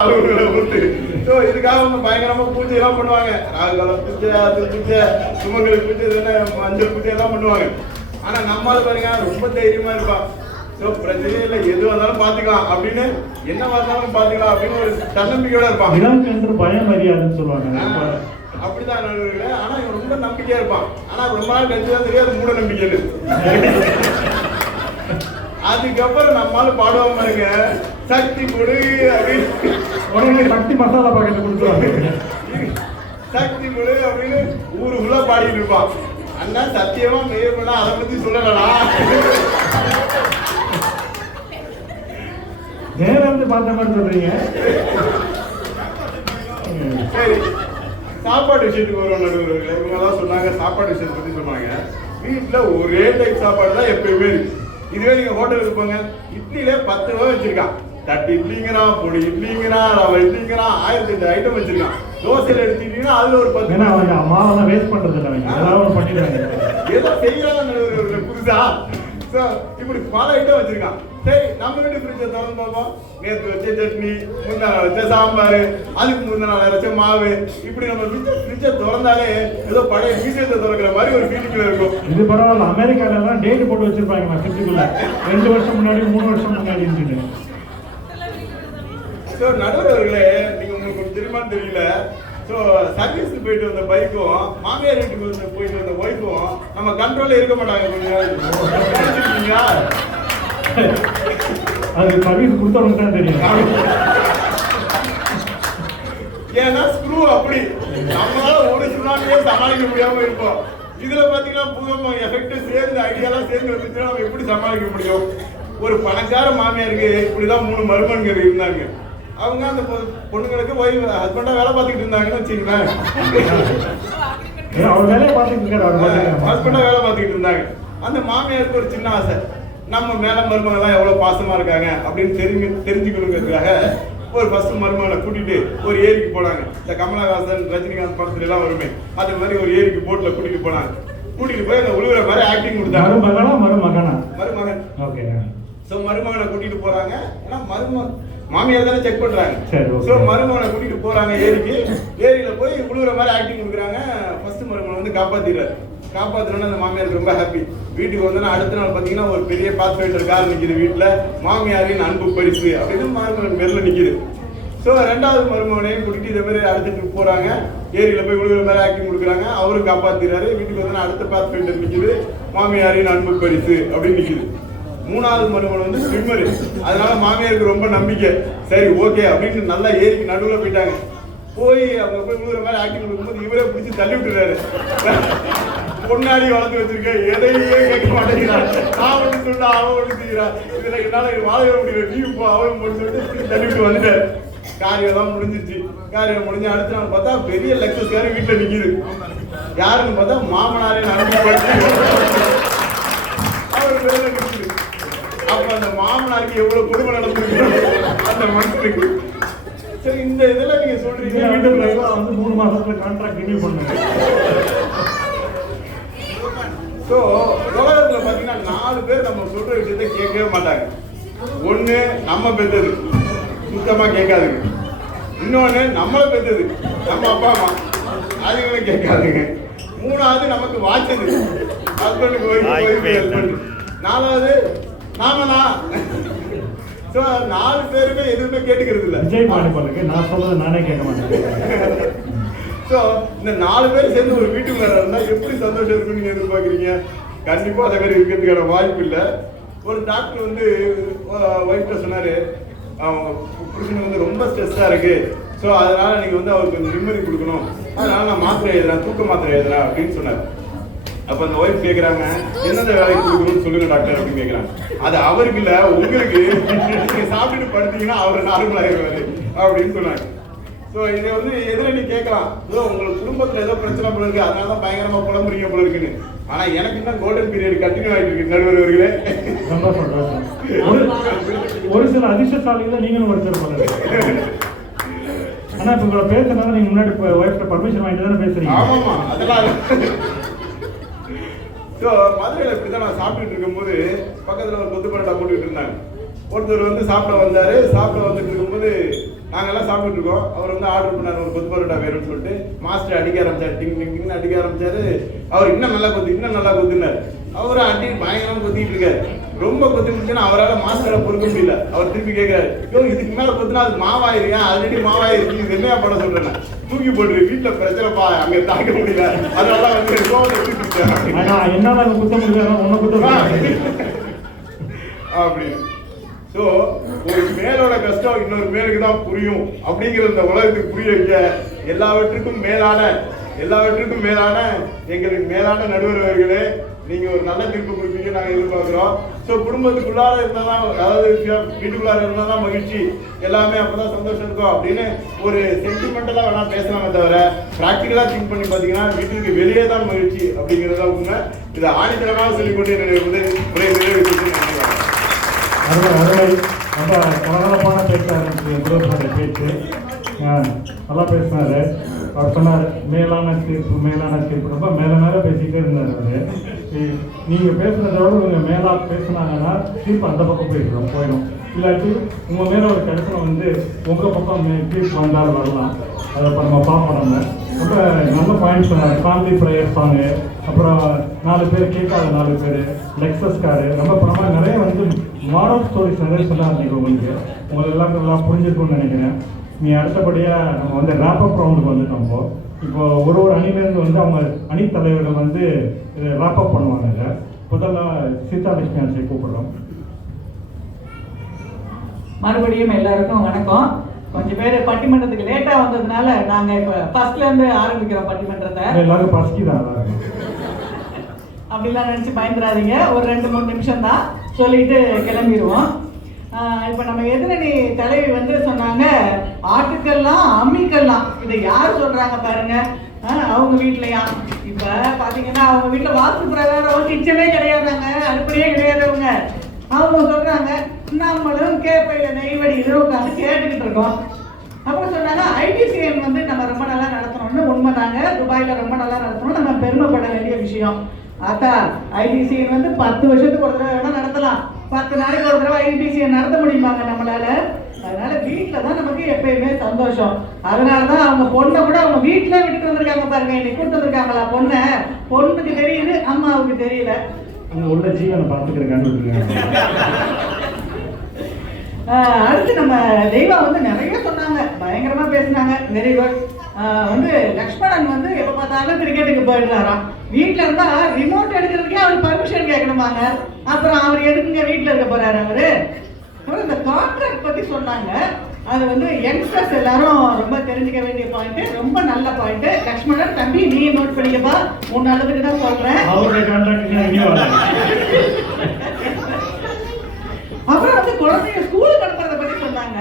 இதுக்காக அவங்க பயங்கரமா பூஜை எல்லாம் பண்ணுவாங்க. ராகுகாலம் பூஜை, அது பூஜை, சுமங்கலி பூஜை, மஞ்சள் பூஜை எல்லாம் பண்ணுவாங்க. ஆனா நம்மால பாருங்க ரொம்ப தைரியமா இருப்பான். பிரச்சனையே இல்லை, எது வந்தாலும் பாத்துக்கலாம் அப்படின்னு, என்ன வந்தாலும் பாத்துக்கலாம் அப்படின்னு ஒரு தன்னம்பிக்கையோட இருப்பான். பயம் அறியாதுன்னு சொல்லுவாங்க. அப்படிதான் நடுவர்களே. ஆனா இவன் ரொம்ப நம்பிக்கையா இருப்பான். ஆனா ரொம்ப நாள் கழிச்சுதான் தெரியாது மூட நம்பிக்கை. அதுக்கப்புறம் நம்மளால பாடுவாங்க பாருங்க, சக்தி கொடு அப்படின்னு சக்தி மசாலா பாக்கெட் கொடுத்துருவாங்க. சக்தி கொடு அப்படின்னு ஊருக்குள்ள பாடிட்டு இருப்பான். அண்ணா சத்தியமா மெய்ய பண்ணா அதை பத்தி சொல்லலாம். நேரம் வந்து பார்த்த மாதிரி சொல்றீங்க. சரி, சாப்பாடு விஷயத்துக்கு வருவோம் நடுவர்களே. இவங்க தான் சொன்னாங்க, சாப்பாடு விஷயத்தை பத்தி சொன்னாங்க. வீட்டுல ஒரே டைப் சாப்பாடு தான் எப்பயுமே இருக்கு. இதுவே நீங்க ஹோட்டலுக்கு போங்க, இட்லியில 10 ரூபாய் வச்சிருக்கான். தட்டு இட்லிங்கிறான், பொடி இட்லிங்கிறான், ரவை இட்லிங்கிறான், 1008 ஐட்டம் வச்சிருக்கான். தோசையில எடுத்துட்டீங்கன்னா அதுல ஒரு 10 மாவெல்லாம் வேஸ்ட் பண்றது இல்லை, ஏதாவது பண்ணிடுறாங்க. ஏதோ செய்யறாங்க புதுசா. இப்படி பல ஐட்டம் வச்சிருக்கான். சரி, நம்ம வீட்டு ஃப்ரிட்ஜை திறந்து பார்ப்போம். நேற்று வச்ச சட்னி, முந்தா நாள் வச்ச சாம்பார், அதுக்கு முந்தின நாள் வச்ச மாவு, இப்படி நம்ம ஃப்ரிட்ஜை திறந்தாலே ஏதோ பழைய மியூசியத்தை திறக்கிற மாதிரி ஒரு ஃபீலிங்ல இருக்கும். இது பரவாயில்ல, அமெரிக்கால எல்லாம் டேட் போட்டு வச்சிருப்பாங்க ஃப்ரிட்ஜுக்குள்ள, 2 வருஷம் முன்னாடி 3 வருஷம் முன்னாடி. நடுவர்களே, நீங்க உங்களுக்கு தெரியுமான்னு தெரியல. சர்வீஸ்க்கு போயிட்டு வந்த பைக்கும் மாமியார் வீட்டுக்கு போயிட்டு வந்த ஒய்ஃபும் நம்ம கண்ட்ரோல்ல இருக்க மாட்டாங்க. அது சர்வீஸ் கொடுத்தவங்க தான் தெரியும். ஏன்னா ஸ்க்ரூ அப்படி நம்மளால ஒரு சுனாமியே சமாளிக்க முடியாம இருப்போம். இதுல பாத்தீங்கன்னா பூகம்பம் எஃபெக்ட் சேர்ந்து ஐடியாலாம் சேர்ந்து வந்துச்சுன்னா நம்ம எப்படி சமாளிக்க முடியும்? ஒரு பணக்கார மாமியாருக்கு இப்படிதான் 3 மருமகன்கள் இருந்தாங்க. அவங்க அந்த பொண்ணுங்களுக்கு ஹஸ்பண்டா வேலை பார்த்துக்கிட்டு இருந்தாங்கன்னு வச்சுங்களேன். ஹஸ்பண்டா வேலை பார்த்துக்கிட்டு இருந்தாங்க. அந்த மாமியாருக்கு ஒரு சின்ன ஆசை, நம்ம மேல மருமகள் எல்லாம் எவ்வளவு பாசமா இருக்காங்க அப்படின்னு தெரிஞ்சுக்கணுங்கிறதுக்காக ஒரு ஃபர்ஸ்ட் மருமகளை கூட்டிட்டு ஒரு ஏரிக்கு போனாங்க. இந்த கமலஹாசன், ரஜினிகாந்த் படத்துல எல்லாம் வருமே, அது மாதிரி ஒரு ஏரிக்கு போட்ல கூட்டிட்டு போனாங்க. கூட்டிட்டு போய் அந்த உழுவுற மாதிரி ஆக்டிங் கொடுத்தாங்க. மருமகன். ஓகே. சோ மருமகனை கூட்டிட்டு போறாங்க. ஏன்னா மாமியார் தானே செக் பண்றாங்க. சோ மருமகனை கூட்டிட்டு போறாங்க ஏரிக்கு. ஏரியில போய் உழுவுற மாதிரி ஆக்டிங் கொடுக்குறாங்க. ஃபர்ஸ்ட் மருமகன் வந்து காப்பாத்திடுறாரு. காப்பாத்தினோன்னு அந்த மாமியாருக்கு ரொம்ப ஹாப்பி. வீட்டுக்கு வந்தோன்னா அடுத்த நாள் பாத்தீங்கன்னா ஒரு பெரிய பாத்ஃபைண்டர் கார் நிக்குது வீட்டுல, மாமியாரின் அன்பு பரிசு அப்படின்னு மருமகன் பேர்ல நிக்குது. சோ 2வது மருமகனையும் கூட்டிட்டு இதே மாதிரி அடுத்துட்டு போறாங்க. ஏரியில போய் உழுவுற மாதிரி ஆக்டிங் கொடுக்குறாங்க. அவரும் காப்பாத்திடுறாரு. வீட்டுக்கு வந்தோன்னா அடுத்த பாத்ஃபைண்டர் நிக்குது, மாமியாரின் அன்பு பரிசு அப்படின்னு நிக்குது. 3வது மருமகன் வந்து ஸ்விம்மரு. அதனால மாமியாருக்கு ரொம்ப நம்பிக்கை. சரி ஓகே அப்படின்னு நல்லா ஏரிக்கு நடுவில் போயிட்டாங்க. போய் அவங்க போய் விழுற மாதிரி ஆக்டிங் கொடுக்கும்போது இவரே பிடிச்சி தள்ளி விட்டுறாரு. பொன்னாடி வளர்த்து வச்சிருக்கேன், எதையுமே கேட்க மாட்டேங்கிறான். நான் ஒன்று சொல்லிட்டு அவன் ஒன்று செய்யறான். இதுல என்னால வாழவே முடியல, நீ இப்போ அவன் போட்டு சொல்லிட்டு தள்ளி விட்டு வந்துட்டாரு. காரியம் எல்லாம் முடிஞ்சிருச்சு. காரியம் முடிஞ்சு அடுத்த நாள் பார்த்தா பெரிய லெக்சஸ் காரி வீட்டுல நிக்குது. யாருன்னு பார்த்தா மாமனாரின் அன்பு பரிசு அவர் பேர்ல நிக்குது. அப்ப அந்த மாமனாருக்கு எவ்வளவு குடும்பம் நடந்திருக்கு அந்த மனுஷனுக்கு. சரி, இந்த இதெல்லாம் நீங்க சொல்றீங்க, வந்து 3 மாசத்துல கான்ட்ராக்ட் ரினியூ பண்ணுங்க. சோ உலகத்துல பாத்தீங்கன்னா 4 பேர் நம்ம சொல்ற விஷயத்தை கேட்கவே மாட்டாங்க. ஒண்ணு நம்ம பெத்தது, சுத்தமா கேட்காதுங்க. இன்னொன்னு நம்மள பெத்தது, நம்ம அப்பா அம்மா, அதுங்களும் கேட்காதுங்க. 3வது நமக்கு வாச்சது, ஹஸ்பண்டுக்கு ஹஸ்பண்ட். 4வது நாமனா. சோ 4 பேருமே எதுவுமே கேட்டுக்கிறது இல்ல. விஜய் பாடுபாடுக்கு நான் சொல்றது நானே கேட்க மாட்டேன். சோ இந்த 4 பேர் சேர்ந்து ஒரு வீட்டுக்கு வர இருந்தா எப்படி சந்தோஷம் இருக்குன்னு நீங்க எதிர்பார்க்குறீங்க? கண்டிப்பா அதே மாதிரி இருக்கிறதுக்கான வாய்ப்பு இல்லை. ஒரு டாக்டர் வந்து ஒய்ஃப்ட சொன்னாரு, அவங்க புருஷனுக்கு வந்து ரொம்ப ஸ்ட்ரெஸ்ஸா இருக்கு, ஸோ அதனால நீங்க வந்து அவருக்கு கொஞ்சம் நிம்மதி கொடுக்கணும், அதனால நான் மாத்திரை எழுதுறேன், தூக்க மாத்திரை எழுதுறேன் அப்படின்னு சொன்னார். அப்ப அந்த ஒய்ஃப் கேட்கறாங்க, எந்தெந்த வேலைக்கு கொடுக்கணும்னு சொல்லுங்க டாக்டர் அப்படின்னு கேட்கறாங்க. அது அவருக்கு இல்ல, உங்களுக்கு. நீங்க சாப்பிட்டுட்டு படுத்தீங்கன்னா அவர் நார்மல் ஆயிடுவாரு அப்படின்னு சொன்னாங்க. ஸோ இதை வந்து எதிர நீ கேட்கலாம், ஏதோ உங்களுக்கு குடும்பத்துல ஏதோ பிரச்சனை போல இருக்கு, அதனால தான் பயங்கரமா புலம்புறீங்க போல இருக்குன்னு. ஆனா எனக்கு இன்னும் கோல்டன் பீரியட் கண்டினியூ ஆகிட்டு இருக்கு நடுவர்களே. ஒரு சில அதிர்ஷ்டசாலிகளை நீங்களும் ஒருத்தர் பண்ணுங்க. ஆனா இப்ப உங்களை பேசுறதுனால நீங்க முன்னாடி ஒய்ஃப்ட பர்மிஷன் வாங்கிட்டு தானே பேசுறீங்க. ஆமாமா, அதெல்லாம். ஸோ மதுரையில் இப்படிதான் நான் சாப்பிட்டுட்டு இருக்கும்போது பக்கத்துல ஒரு கொத்து பரோட்டா போட்டுக்கிட்டு இருந்தாங்க. ஒருத்தர் வந்து சாப்பிட வந்தாரு. சாப்பிட வந்துட்டு இருக்கும்போது நாங்கெல்லாம் சாப்பிட்டு இருக்கோம். அவர் வந்து ஆர்டர் பண்ணார் ஒரு கொத்து பரோட்டா வேணும்னு சொல்லிட்டு. மாஸ்டர் அடிக்க ஆரம்பிச்சார், டிங் டிங் டிங்னு அடிக்க ஆரம்பிச்சாரு. அவர் இன்னும் நல்லா கொத்துனார். அவரும் அடி பயங்கரமா கொத்திட்டு இருக்காரு. ரொம்ப கொத்தி முடிச்சுன்னா அவரால் மாஸ்டரை பொறுக்க முடியல. அவர் திருப்பி கேட்கிறாரு, யோ இதுக்கு மேல கொத்துனா அது மாவாயிருக்கா, ஆல்ரெடி மாவாயிருக்கு, இது என்னையா பண்ண சொல்றேன், தூக்கி போட்டு வீட்டுல பிரச்சனைப்பா, அங்க தாக்க முடியல, அதனால வந்து என்னால குத்த முடியல உன்னை குத்த அப்படின்னு. ஸோ ஒரு மேலோட கஷ்டம் இன்னொரு மேலுக்கு தான் புரியும் அப்படிங்கிற இந்த உலகத்துக்கு புரிய வைக்க எல்லாவற்றுக்கும் மேலான எங்களுக்கு மேலான நடுவர் அவர்களே, நீங்க ஒரு நல்ல தீர்ப்பு கொடுப்பீங்க நாங்கள் எதிர்பார்க்கிறோம். ஸோ குடும்பத்துக்குள்ளார இருந்தால் தான், அதாவது வீட்டுக்குள்ளார இருந்தால் தான் மகிழ்ச்சி, எல்லாமே அப்பதான் சந்தோஷம் இருக்கும் அப்படின்னு ஒரு சென்டிமெண்டலா வேணா பேசலாமே தவிர ப்ராக்டிக்கலா திங்க் பண்ணி பார்த்தீங்கன்னா வீட்டுக்கு வெளியே தான் மகிழ்ச்சி அப்படிங்கிறதா உண்மை. இதை ஆணித்தரமாக சொல்லிக்கொண்டு என்னுடைய உரை நிறைவேற்றி ரொம்ப கலகலப்பான பேச ஆரம்பிச்சு முதல்வருடைய பேச்சு நல்லா பேசினாரு. அவர் சொன்னார் மேலான தீர்ப்பு ரொம்ப மேலே பேசிக்கிட்டே இருந்தார். அவர் நீங்கள் பேசுனதோட இவங்க மேலாக பேசுனாங்கன்னா தீர்ப்பு அந்த பக்கம் போயிடும். இல்லாட்டி உங்கள் மேலே ஒரு கருத்தனை வந்து உங்கள் பக்கம் தீர்ப்பு வந்தாலும் வரலாம். அதை இப்போ நம்ம பார்ப்போம். நம்ம ரொம்ப நல்ல பாயிண்ட் சொன்னார். ஃபேமிலி ப்ரேயர் சாங்கு, அப்புறம் 4 பேர் கேட்காத 4 பேர், லெக்ஸஸ் காரு, ரொம்ப பரவாயில்ல நிறைய வந்து மாரல் ஸ்டோரிஸ் நிறைய சொன்னார். உங்களுக்கு எல்லாருக்கும் எல்லாம் புரிஞ்சிருக்கும்னு நினைக்கிறேன். நீ அடுத்தபடியாக நம்ம வந்து ராப்பப் ரவுண்டுக்கு வந்துட்டோம். இப்போ ஒரு அணிலேருந்து வந்து அவங்க அணி தலைவர்கள் வந்து ராப்பப் பண்ணுவாங்க. முதல்ல சீதாலட்சுமி ஆட்சியை கூப்பிடுறோம். மறுபடியும் எல்லாருக்கும் வணக்கம். கொஞ்சம் பேர் பட்டிமன்றத்துக்கு லேட்டாக வந்ததுனால நாங்கள் இப்போ ஃபர்ஸ்ட்லேருந்து ஆரம்பிக்கிறோம் பட்டிமன்றத்தை. எல்லாரும் பசிக்குதான் அப்படிலாம் நினச்சி பயந்துடாதீங்க. ஒரு 2-3 நிமிஷம் தான் சொல்லிட்டு கிளம்பிடுவோம். இப்போ நம்ம எதிரணி தலைவி வந்து சொன்னாங்க, ஆட்டுக்கெல்லாம் அம்மிக்கெல்லாம். இதை யார் சொல்கிறாங்க பாருங்க, அவங்க வீட்லையா. இப்போ பார்த்தீங்கன்னா அவங்க வீட்டில் வாஸ்து பிரகாரம் கிச்சனே கிடையாதாங்க, அடுப்படியே கிடையாதவங்க. அவங்க சொல்கிறாங்க, நம்மளும் கேப்பையில் நெய்வடி இதில் உட்காந்து கேட்டுக்கிட்டு இருக்கோம். அப்புறம் சொன்னாங்க, ஐடிசிஎன் வந்து நம்ம ரொம்ப நல்லா நடத்தணும்னு. உண்மைதாங்க, துபாயில் ரொம்ப நல்லா நடத்தணும், நம்ம பெருமைப்பட வேண்டிய விஷயம். அத்தா ஐடிசிஎன் வந்து 10 வருஷத்துக்கு ஒரு தடவை வேணால் நடத்தலாம், 10 நாளைக்கு ஒரு தடவை ஐடிசிஎன் நடத்த முடியுமாங்க நம்மளால? அதனால வீட்டில் தான் நமக்கு எப்பயுமே சந்தோஷம். அதனால தான் அவங்க பொண்ணை கூட அவங்க வீட்டில் விட்டுட்டு வந்திருக்காங்க பாருங்க. இன்னைக்கு கூப்பிட்டு வந்திருக்காங்களா பொண்ணுக்கு தெரியுது, அம்மாவுக்கு தெரியல. உள்ள ஜீவனை பார்த்துக்கிறேன். அடுத்து நம்ம தெய்வா வந்து நிறைய சொன்னாங்க, பயங்கரமா பேசினாங்க. Very good. வந்து லக்ஷ்மணன் வந்து எப்ப பார்த்தாலும் கிரிக்கெட்டுக்கு போயிடுறாராம். வீட்டுல இருந்தா ரிமோட் எடுக்கிறதுக்கே அவர் பர்மிஷன் கேட்கணுமாங்க. அப்புறம் அவர் எதுக்குங்க வீட்டுல இருக்க போறாரு அவரு? அப்புறம் இந்த கான்ட்ராக்ட் பத்தி சொன்னாங்க. அது வந்து யங்ஸ்டர்ஸ் எல்லாரும் ரொம்ப தெரிஞ்சுக்க வேண்டிய பாயிண்ட், ரொம்ப நல்ல பாயிண்ட். லக்ஷ்மணன் தம்பி நீ நோட் பண்ணிக்கப்பா, உன் நல்லதுக்கு தான் சொல்றேன். அப்புறம் வந்து குழந்தைய ஸ்கூலுக்கு அனுப்புறத பத்தி சொன்னாங்க.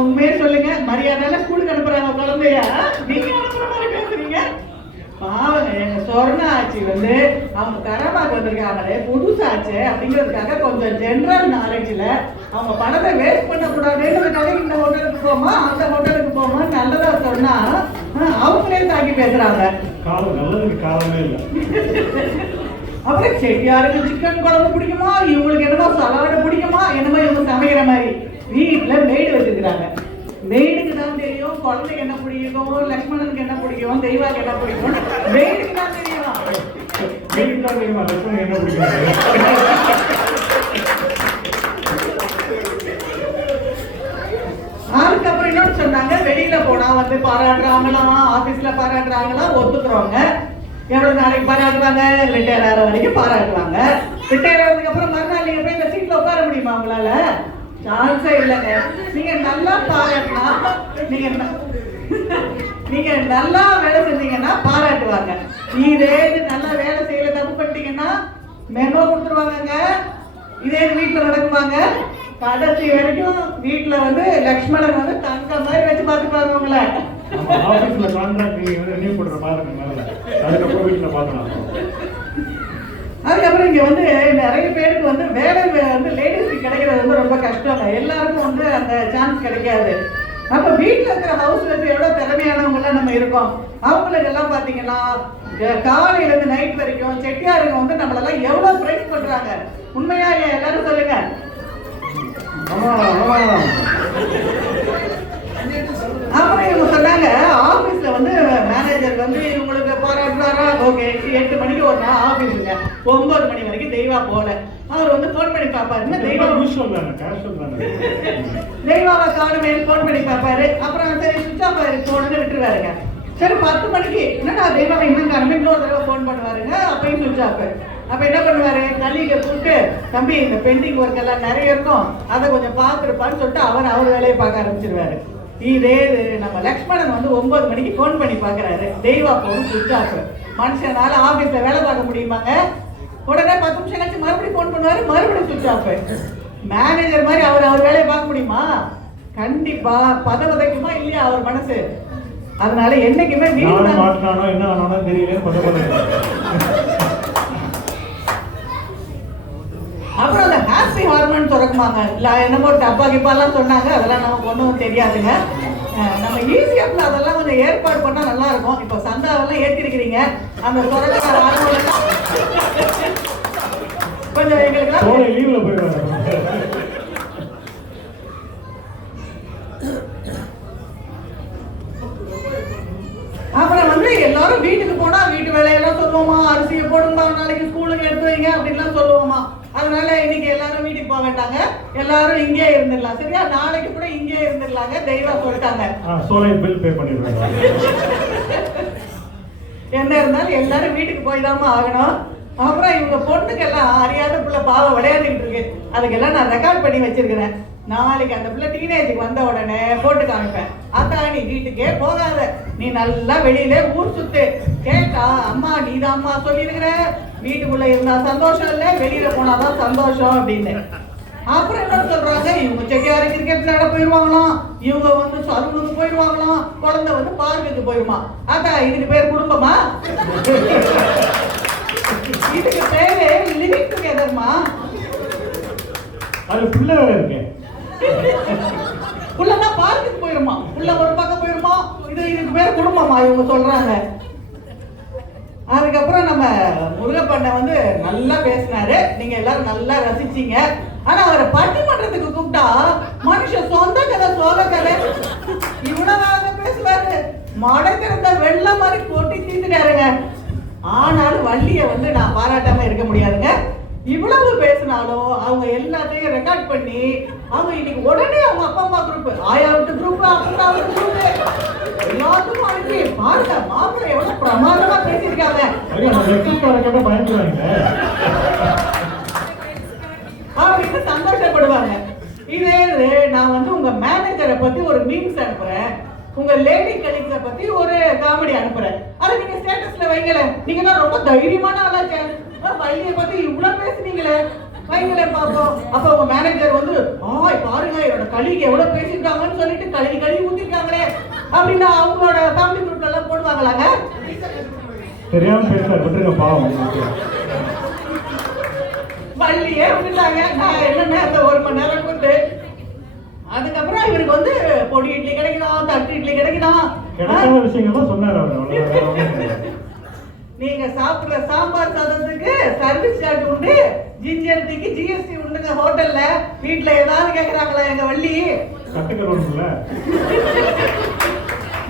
உண்மையே சொல்லுங்க, மரியாதையில ஸ்கூலுக்கு அனுப்புறாங்க குழந்தைய, நீங்க அனுப்புற மாதிரி பேசுறீங்க. பாவங்க எங்க சொர்ணா ஆட்சி வந்து அவங்க தரமாக வந்திருக்காங்களே புதுசாச்சு அப்படிங்கிறதுக்காக கொஞ்சம் ஜென்ரல் நாலேஜ்ல அவங்க பணத்தை வேஸ்ட் பண்ணக்கூடாதுன்றதுக்காக இந்த ஹோட்டலுக்கு போமா அந்த ஹோட்டலுக்கு போமா நல்லதா சொன்னா அவங்களே தாக்கி பேசுறாங்க. நல்லதுக்கு காலமே இல்லை. அப்புறம் செட்டியாருக்கு சிக்கன் குழம்பு பிடிக்குமா, இவங்களுக்கு என்னமோ சலாடு பிடிக்குமா, என்னமோ இவங்க சமைக்கிற மாதிரி. வீட்டில் மெய்டு வச்சிருக்கிறாங்க. மெய்டுக்கு தான் தெரியும் குழந்தைக்கு என்ன பிடிக்கும், லக்ஷ்மணனுக்கு என்ன பிடிக்கும், தெய்வாக்கு என்ன பிடிக்கும். மெய்டுக்கு தான் தெரியுமா லக்ஷ்மணன் என்ன பிடிக்கும். அதுக்கப்புறம் இன்னொன்று சொன்னாங்க, வெளியில போனா வந்து பாராட்டுறாங்களாம், ஆபீஸ்ல பாராட்டுறாங்களாம், ஒத்துக்குறவங்க எவ்வளவு நாளைக்கு பாராட்டுவாங்க, ரிட்டையர் ஆகிற வரைக்கும் பாராட்டுவாங்க. ரிட்டையர் ஆனதுக்கு அப்புறம் மறுநாள் நீங்க போய் இந்த சீட்ல உட்கார முடியுமா உங்களால? சான்ஸே இல்லைங்க. நீங்க நல்லா பாராட்டினா, நீங்க நல்லா வேலை செஞ்சீங்கன்னா பாராட்டுவாங்க. இதே இது நல்லா வேலை செய்யல தப்பு பண்ணிட்டீங்கன்னா மெமோ கொடுத்துருவாங்க. இதே வீட்டுல நடக்குவாங்க. கடைசி வரைக்கும் வீட்டுல வந்து லக்ஷ்மணன் வந்து தங்க மாதிரி வச்சு பார்த்துப்பாங்க உங்களை. ஆபீஸ்ல கான்ட்ராக்ட் நீங்க வந்து ரினியூ பண்ற மாதிரி மேல அதுக்கப்புறம் வீட்டுல பார்க்கலாம். அதுக்கப்புறம் இங்க வந்து நிறைய பேருக்கு வந்து வேலை வந்து லேடிஸ்க்கு கிடைக்கிறது வந்து ரொம்ப கஷ்டம். எல்லாருக்கும் வந்து அந்த சான்ஸ் கிடைக்காது. அப்ப வீட்டுல இருக்கிற ஹவுஸ் ஒய்ஃப் எவ்வளவு திறமையானவங்கலாம் நம்ம இருக்கோம். அவங்களுக்கு எல்லாம் பாத்தீங்கன்னா காலையில இருந்து நைட் வரைக்கும் செட்டியாருங்க வந்து நம்மளெல்லாம் எவ்வளவு பிரைஸ் பண்றாங்க. உண்மையா இல்லையா? எல்லாரும் சொல்லுங்க. வந்து இவங்களுக்கு போராடுறாரா, ஓகே 8 மணிக்கு ஒரு நாள் ஆஃபீஸுங்க, 9 மணி வரைக்கும் தெய்வா போல. அவர் வந்து ஃபோன் பண்ணி பார்ப்பாருங்க, தெய்வாவை காணுமே ஃபோன் பண்ணி பார்ப்பாரு. அப்புறம் சரி சுவிட்ச் ஆஃப் ஆயிருக்கு போனு விட்டுருவாருங்க. சரி 10 மணிக்கு என்னடா தெய்வாவை இன்னும் காணுமே, இன்னொரு தடவை ஃபோன் பண்ணுவாருங்க, அப்பயும் சுவிட்ச் ஆஃப். அப்போ என்ன பண்ணுவாரு, கல்லிகை கூப்பிட்டு தம்பி இந்த பெண்டிங் ஒர்க் எல்லாம் நிறைய இருக்கும், அதை கொஞ்சம் பார்த்துருப்பான்னு சொல்லிட்டு அவர் வேலையை பார்க்க ஆரம்பிச்சிருவாரு. இதே நம்ம லக்ஷ்மணன் வந்து 9 மணிக்கு ஃபோன் பண்ணி பார்க்குறாரு, தெய்வா ஃபோன் சுவிட்ச் ஆஃப். மனுஷனால ஆஃபீஸில் வேலை பார்க்க முடியுமாங்க? உடனே 10 நிமிஷம் கழிச்சு மறுபடியும் ஃபோன் பண்ணுவாரு, மறுபடியும் சுவிட்ச் ஆஃப். மேனேஜர் மாதிரி அவர் வேலையை பார்க்க முடியுமா? கண்டிப்பா பதவதைக்குமா இல்லையா அவர் மனசு? அதனால என்னைக்குமே என்ன தெரியல. அப்புறம் அந்த ஹாப்பி ஹார்மோன் சுரக்குமாங்க, இல்லை என்னமோ டப்பா கிப்பாலாம் சொன்னாங்க, அதெல்லாம் நமக்கு ஒன்றும் தெரியாதுங்க. நம்ம ஈஸியாக அதெல்லாம் கொஞ்சம் ஏற்பாடு பண்ணால் நல்லா இருக்கும். இப்போ சந்தாவெல்லாம் ஏற்றிருக்கிறீங்க, அந்த சுரக்கிற ஹார்மோன் கொஞ்சம் எங்களுக்குலாம் லீவில் போயிடுவாங்க. அப்புறம் வந்து எல்லாரும் வீட்டுக்கு போனா வீட்டு வேலையெல்லாம் சொல்லுவோமா, அரிசியை போடுமா, நாளைக்கு ஸ்கூலுக்கு எடுத்து வைங்க அப்படின்லாம் சொல்லுவோமா. அதனால இன்னைக்கு எல்லாரும் வீட்டுக்கு போக வேண்டாங்க, எல்லாரும் இங்கே இருந்துடலாம், சரியா? நாளைக்கு கூட இங்கே இருந்துடலாங்க, தெய்வா சொல்லிட்டாங்க. என்ன இருந்தாலும் எல்லாரும் வீட்டுக்கு போய் தான் ஆகணும். அப்புறம் இவங்க பொண்ணுக்கெல்லாம் அறியாத பிள்ளை பாவம் விளையாண்டுக்கிட்டு இருக்கு, அதுக்கெல்லாம் நான் ரெக்கார்ட் பண்ணி வச்சிருக்கிறேன். நாளைக்கு அந்த பிள்ளை டீனேஜுக்கு வந்த உடனே போட்டு காமிப்பேன். அதான் நீ வீட்டுக்கே போகாத, நீ நல்லா வெளியில ஊர் சுத்து. கேட்டா அம்மா நீதான் அம்மா சொல்லியிருக்கிற, வீட்டுக்குள்ள இருந்தா சந்தோஷம் இல்லை, வெளியில போனாதான் சந்தோஷம் அப்படின்னு. அப்புறம் என்ன சொல்றாங்க, இவங்க செட்டியார கிரிக்கெட் விளையாட போயிடுவாங்களாம், இவங்க வந்து சலூனுக்கு போயிடுவாங்களாம், குழந்தை வந்து பார்க்குக்கு போயிடுமா. அதான் இதுக்கு பேர் குடும்பமா? இதுக்கு பேரு லிவிங் டுகெதர்மா. அது புள்ள வேற இருக்கு, புள்ளதான் பார்க்குக்கு போயிடுமா, புள்ள ஒரு பக்கம் போயிடுமா. இதுக்கு பேர் குடும்பமா இவங்க சொல்றாங்க. அதுக்கப்புறம் நம்ம முருகப்பண்ண வந்து நல்லா பேசினாரு, நீங்க எல்லாரும் நல்லா ரசிச்சீங்க. ஆனா அவரை பட்டிமன்றத்துக்கு கூப்பிட்டா மனுஷன் சொந்த கதை சோக கதை இவ்வளவு பேசுவாரு, மடை திறந்த வெள்ளம் மாதிரி கொட்டி தீந்துட்டாருங்க. ஆனாலும் வள்ளிய வந்து நான் பாராட்டாம இருக்க முடியாதுங்க. இவ்வளவு பேசினாலும் அவங்க எல்லாத்தையும் ரெக்கார்ட் பண்ணி அவங்க இன்னைக்கு உடனே அவங்க அப்பா அம்மா குரூப், ஆயாவுக்கு குரூப், அப்பா குரூப் எல்லாத்துக்கும் அனுப்பி பாருங்க மாப்பிள்ளை எவ்வளவு பிரமாதமா பேசியிருக்காங்க அப்படின்னு சந்தோஷப்படுவாங்க. இதே நான் வந்து உங்க மேனேஜரை பத்தி ஒரு மீம்ஸ் அனுப்புறேன், உங்க லேடி கலீக்ஸை பத்தி ஒரு காமெடி அனுப்புறேன், அதை நீங்க ஸ்டேட்டஸ்ல வைங்களே. நீங்க தான் ரொம்ப தைரியமான ஆளாச்சே, வள்ளியை பத்தி இவ்வளவு பேசுனீங்களே, வைங்களே பார்ப்போம். அப்ப உங்க மேனேஜர் வந்து பாருங்க என்னோட கலீக் எவ்வளவு பேசியிருக்காங்கன்னு சொல்லிட்டு கழுவி ஊத்திருக்காங்களே அப்படின்னா அவங்களோட ஃபேமிலி குரூப்ல எல்லாம் போடுவாங்களாங்க? தெரியாம பேசுறாரு விட்டுருங்க பாவம். வள்ளியே விட்டுட்டாங்க. நான் என்னன்னா அந்த 1 மணி நேரம் கொடுத்து அதுக்கப்புறம் இவருக்கு வந்து பொடி இட்லி கிடைக்குதான், தட்டு இட்லி கிடைக்குதான், விஷயங்கள்லாம் சொன்னார் அவர். நீங்க சாப்பிடுற சாம்பார் சாதத்துக்கு சர்வீஸ் சார்ஜ் உண்டு, ஜிஞ்சர் டீக்கு ஜிஎஸ்டி உண்டுங்க ஹோட்டல்ல. வீட்டுல ஏதாவது கேக்குறாங்களா எங்க வள்ளி?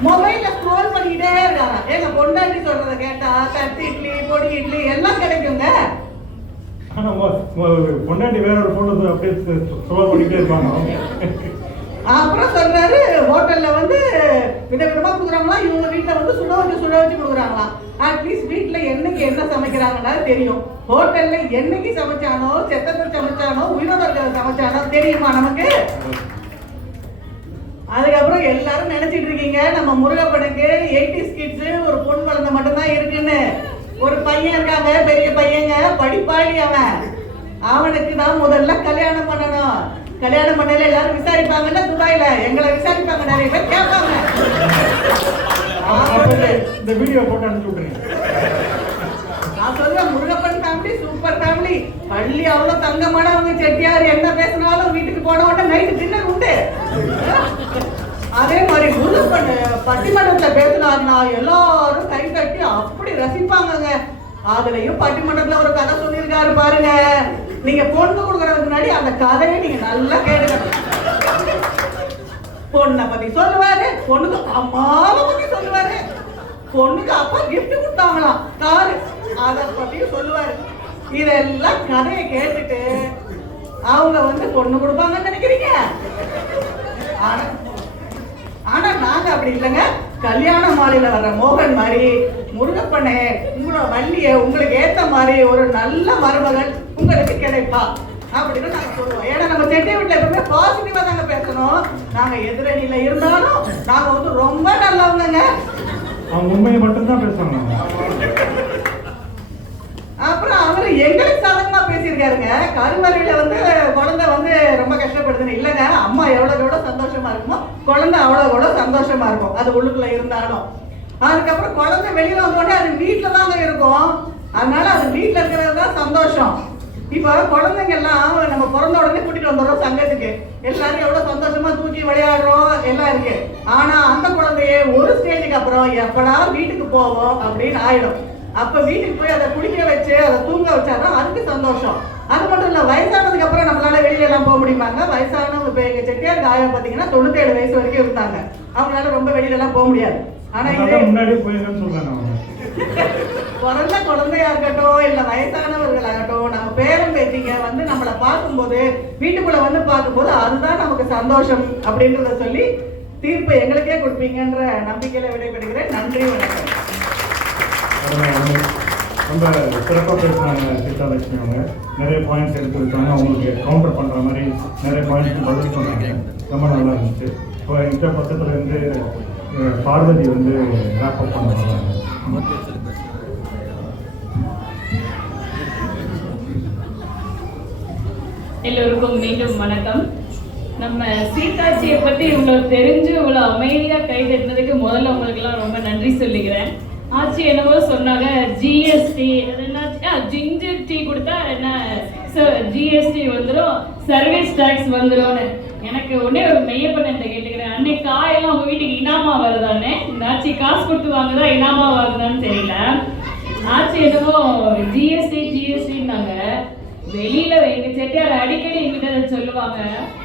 மொபைல்ல ஸ்க்ரோல் பண்ணிக்கிட்டே இருக்காங்க. எங்க பொண்டாட்டி சொல்றத கேட்டா தட்டு இட்லி பொடி இட்லி எல்லாம் கிடைக்குங்க. பொண்டாட்டி வேற ஒரு போட்டோ அப்படியே ஸ்க்ரோல் பண்ணிட்டே இருப்பாங்க. அப்புறம் சொல்றாரு ஹோட்டல்ல வந்து விதவிதமா கொடுக்குறாங்களாம், இவங்க வீட்டுல வந்து சுட வச்சு கொடுக்குறாங்களாம். அட்லீஸ்ட் வீட்டுல என்னைக்கு என்ன சமைக்கிறாங்கன்னா தெரியும், ஹோட்டல்ல என்னைக்கு சமைச்சானோ செத்தத்தை சமைச்சானோ உயிரோட சமைச்சானோ தெரியுமா நமக்கு? அதுக்கப்புறம் எல்லாரும் நினைச்சிட்டு இருக்கீங்க நம்ம முருகப்பனுக்கு 80s கிட்ஸ் ஒரு பொன் குழந்தை மட்டும்தான் இருக்குன்னு. ஒரு பையன் இருக்காங்க, பெரிய பையங்க, படிப்பாளி அவன். அவனுக்கு தான் முதல்ல கல்யாணம் பண்ணணும். கல்யாணம் பண்ணல எல்லாரும் விசாரிப்பாங்கல்ல துபாயில, எங்களை விசாரிப்பாங்க, நிறைய பேர் கேட்பாங்க. இந்த வீடியோ போட்டு அனுப்பிச்சு விட்டுருங்க. நான் சொல்றேன் முருகப்பன் ஃபேமிலி சூப்பர் ஃபேமிலி. பள்ளி அவ்வளவு தங்கமானவங்க, செட்டியார் என்ன பேசினாலும் வீட்டுக்கு போன உடனே நைட்டு டின்னர் உண்டு. அதே மாதிரி முருகப்பன் பட்டிமன்றத்துல பேசினாருன்னா எல்லாரும் கை தட்டி அப்படி ரசிப்பாங்க. அதுலயும் பட்டிமன்றத்துல ஒரு கதை சொல்லியிருக்காரு பாருங்க, நீங்க பொண்ணு கொடுக்கறதுக்கு முன்னாடி அந்த கதையை நீங்க நல்லா கேளுங்க. பொண்ணை பத்தி சொல்லுவாரு, பொண்ணுக்கு அம்மாவை பத்தி சொல்லுவாரு, பொண்ணுக்கு அப்பா gift கொடுத்தாங்களாம் காரு. அதை பத்தியும் சொல்லுவாரு. இதெல்லாம் கதையை கேட்டுட்டு அவங்க வந்து பொண்ணு கொடுப்பாங்கன்னு நினைக்கிறீங்க? ஆனா நாங்க அப்படி இல்லைங்க. கல்யாண மாலையில வர்ற மோகன் மாதிரி முருகப்பனே உங்களோட வள்ளிய உங்களுக்கு ஏத்த மாதிரி ஒரு நல்ல மருமகள் உங்களுக்கு கிடைப்பா அப்படின்னு நாங்க சொல்லுவோம். ஏன்னா நம்ம செட்டை வீட்டுல எப்பவுமே பாசிட்டிவா தாங்க பேசணும். நாங்க எதிரணியில இருந்தாலும் நாங்க வந்து ரொம்ப நல்லவங்க. அவங்க உண்மையை மட்டும்தான் பேசுவாங்க. அப்புறம் அவரு எங்களுக்கு சாதகமா பேசியிருக்காருங்க. கருவறையில வந்து குழந்தை வந்து ரொம்ப கஷ்டப்படுதுன்னு இல்லைங்க. அம்மா எவ்வளவு சந்தோஷமா இருக்குமோ குழந்தை அவ்வளவு சந்தோஷமா இருக்கும், அது உள்ளுக்குள்ள இருந்தாலும். அதுக்கப்புறம் குழந்தை வெளியில வந்தோடனே அது வீட்டுல தாங்க இருக்கும். அதனால அது வீட்டுல இருக்கிறது தான் சந்தோஷம். இப்ப குழந்தைங்க எல்லாம் நம்ம பிறந்த உடனே கூட்டிட்டு வந்துடுறோம் சங்கத்துக்கு. எல்லாரும் எவ்வளவு சந்தோஷமா தூக்கி விளையாடுறோம் எல்லாம் இருக்கு. ஆனா அந்த குழந்தைய ஒரு ஸ்டேஜுக்கு அப்புறம் எப்படா வீட்டுக்கு போவோம் அப்படின்னு ஆயிடும். அப்ப வீட்டுக்கு போய் அதை குளிக்க வச்சு அதை தூங்க வச்சாதான் அதுக்கு சந்தோஷம். அது மட்டும் இல்ல, வயசானதுக்கு அப்புறம் நம்மளால வெளியில எல்லாம் போக முடியுமாங்க? வயசானவங்க இப்ப எங்க செட்டியார் காயம் பாத்தீங்கன்னா 97 வயசு வரைக்கும் இருந்தாங்க. அவங்களால ரொம்ப வெளியில எல்லாம் போக முடியாது. ஆனா இதே முன்னாடியே போயிருங்கன்னு சொல்றாங்க. பிறந்த குழந்தையா இருக்கட்டும் இல்ல வயசானவர்களாகட்டும், நம்ம பேரம் பேத்திங்க வந்து நம்மளை பார்க்கும்போது வீட்டுக்குள்ள வந்து பார்க்கும்போது அதுதான் நமக்கு சந்தோஷம் அப்படின்றத சொல்லி தீர்ப்பு எங்களுக்கே கொடுப்பீங்கன்ற நம்பிக்கையில விடைபெறுகிறேன். நன்றி, வணக்கம். ரொம்ப சிறப்பாக பேசுனாங்க சீதாலட்சுமி. அவங்க நிறைய பாயிண்ட்ஸ் எடுத்து வச்சாங்க. அவங்களுக்கு கவுண்டர் பண்ணுற மாதிரி நிறைய பாயிண்ட்ஸ் பதில் சொன்னாங்க. ரொம்ப நல்லா இருந்துச்சு. இப்போ இந்த பக்கத்தில் இருந்து பார்வதி வந்து ரேப் அப் பண்ண வர்றாங்க. எல்லோருக்கும் மீண்டும் வணக்கம். நம்ம சீதாட்சியை பற்றி இவ்வளோ தெரிஞ்சு இவ்வளோ அமைதியாக கை தட்டினதுக்கு முதல்ல உங்களுக்கெல்லாம் ரொம்ப நன்றி சொல்லிக்கிறேன். ஆச்சி என்னவோ சொன்னாங்க, ஜிஎஸ்டி ஜிஞ்சர் டீ கொடுத்தா என்ன ஜிஎஸ்டி வந்துடும், சர்வீஸ் டேக்ஸ் வந்துடும்னு. எனக்கு உடனே ஒரு மெய்யப்பண்ண கேட்டுக்கிறேன், அன்னைக்கு காயெல்லாம் உங்கள் வீட்டுக்கு இனாமா வருதானே? இந்த ஆச்சி காசு கொடுத்து வாங்குதா இனாமா வாங்குதான்னு தெரியல. ஆச்சி என்னவோ ஜிஎஸ்டின்னாங்க. வெளியில எங்க செட்டியார் அடிக்கடி எங்கிட்ட சொல்லுவாங்க.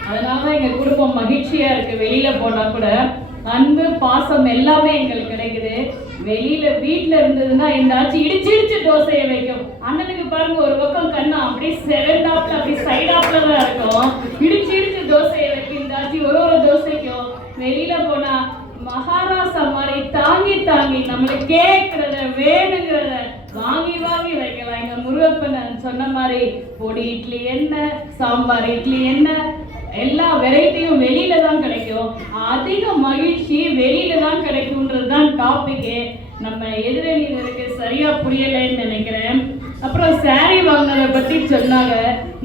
அதனாலதான் எங்க குடும்பம் மகிழ்ச்சியா இருக்கு. வெளியில போனா கூட அன்பு பாசம் எல்லாமே எங்களுக்கு கிடைக்குது. வெளியில வீட்டுல இருந்ததுன்னா இந்த ஆட்சி இடிச்சு தோசையை வைக்கும். அண்ணனுக்கு பாருங்க, ஒரு பக்கம் கண்ணா அப்படியே செரண்டாப்ல அப்படி சைடாப்ல தான் இருக்கும். இடிச்சு தோசையை வைக்கும் இந்த ஆட்சி. ஒரு தோசைக்கும் வெளியில போனா மகாராசா மாதிரி தாங்கி நம்மளுக்கு கேட்கறத வேணுங்கிறத வாங்கி வைக்கலாம். எங்க முருகப்பன் சொன்ன மாதிரி பொடி இட்லி என்ன, சாம்பார் இட்லி என்ன, எல்லா வெரைட்டியும் வெளியில தான் கிடைக்கும். அதிக மகிழ்ச்சி வெளியில தான் கிடைக்கும்ன்றது தான் டாபிக்கே. நம்ம எதிரணியினருக்கு சரியா புரியலைன்னு நினைக்கிறேன். அப்புறம் சாரி வாங்கினதை பத்தி சொன்னாங்க.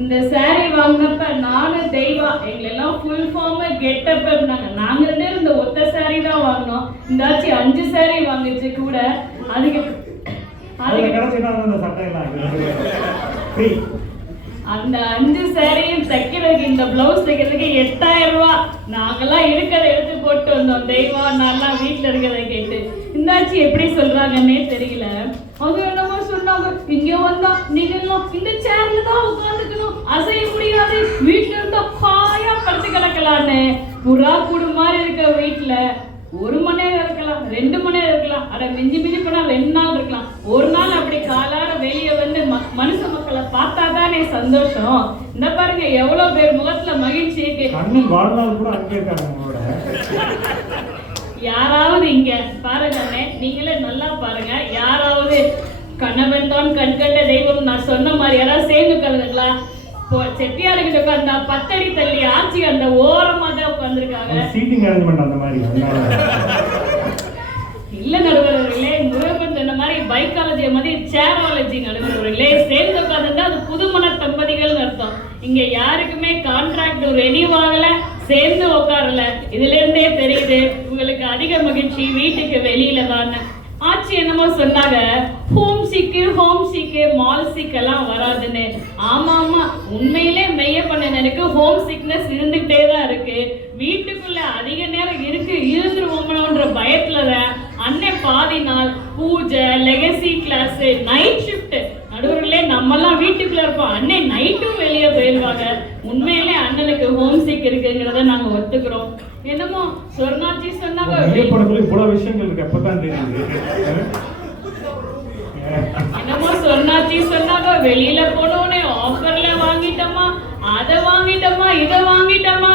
இந்த சாரி வாங்கினப்ப நானும் தெய்வா எங்களெல்லாம் ஃபுல் ஃபார்ம் கெட்டப் இருந்தாங்க. நாங்க இந்த ஒத்த சாரி தான் வாங்கினோம். இந்த ஆச்சு 5 சாரி வாங்கிச்சு கூட. அதுக்கு அந்த 5 சாரியும் தைக்கிறதுக்கு இந்த பிளவுஸ் தைக்கிறதுக்கு 8000 ரூபாய். நாங்கெல்லாம் இருக்கிறத எடுத்து போட்டு வந்தோம். தெய்வா நல்லா வீட்டுல இருக்கிறத கேட்டு இந்தாச்சு எப்படி சொல்றாங்கன்னே தெரியல. அவங்க என்னமோ சொன்னாங்க, இங்க வந்தா நீங்க எல்லாம் இந்த சேர்ல தான் உட்காந்துக்கணும், அசைய முடியாது, வீட்டுல இருந்தா பாயா படுத்து கிடக்கலான்னு. புறா கூடு மாதிரி இருக்க வீட்டுல 1 மணி நேரம் இருக்கலாம், 2 மணி நேரம் இருக்கலாம், அட மிஞ்சி போனா 2 நாள் இருக்கலாம். ஒரு நாள் அப்படி காலார வெளியே வந்து மனுஷ மக்களை பார்த்தா தானே சந்தோஷம். இந்த பாருங்க எவ்வளவு பேர் முகத்துல மகிழ்ச்சி இருக்கு. யாராவது இங்க பாருங்க, நீங்களே நல்லா பாருங்க, யாராவது கணவன் தான் கண்கண்ட தெய்வம் நான் சொன்ன மாதிரி யாராவது சேர்ந்து உட்காந்துங்களா? செட்டியாருக்கிட்ட உட்காந்தா 10 அடி தள்ளி ஆட்சி அந்த ஓரமா தான் உட்காந்துருக்காங்க. இல்ல நடுவர்களே, முருகன் சொன்ன மாதிரி பைக்காலஜி மாதிரி சேராலஜி நடுவர்களே சேர்ந்து உட்காந்துருந்தா அது புதுமண தம்பதிகள் அர்த்தம். இங்க யாருக்குமே கான்ட்ராக்ட் ரெனியூ ஆகல, சேர்ந்து உட்காரல. இதுல இருந்தே தெரியுது உங்களுக்கு அதிக மகிழ்ச்சி வீட்டுக்கு வெளியில தான். ஆட்சி என்னமோ சொன்னாங்க, ஹோம் சிக்கு மால் சிக் எல்லாம் வராதுன்னு. ஆமா உண்மையிலே மெய்ய பண்ண எனக்கு ஹோம் சிக்னஸ் இருந்துகிட்டே தான் இருக்கு. வீட்டுக்குள்ள அதிக நேரம் இருந்துருவோம்ன்ற பயத்துலதான் அண்ணன் பாதி நாள் பூஜை, லெகசி கிளாஸ், நைட் ஷிஃப்ட். நடுவர்களே நம்மெல்லாம் வீட்டுக்குள்ள இருப்போம், அண்ணன் நைட்டும் வெளியே போயிடுவாங்க. உண்மையிலே அண்ணனுக்கு ஹோம் சிக் இருக்குங்கிறத நாங்க ஒத்துக்கிறோம். என்னமோ சொர்ணாச்சி சொன்னாங்க படத்துல இவ்வளவு விஷயங்கள் இருக்கு, அப்பதான் தெரியுது. என்னமோ சொர்ணாச்சி சொன்னாங்க வெளியில போனோடனே ஆஃபர்ல வாங்கிட்டோமா, அதை வாங்கிட்டோமா, இதை வாங்கிட்டோமா.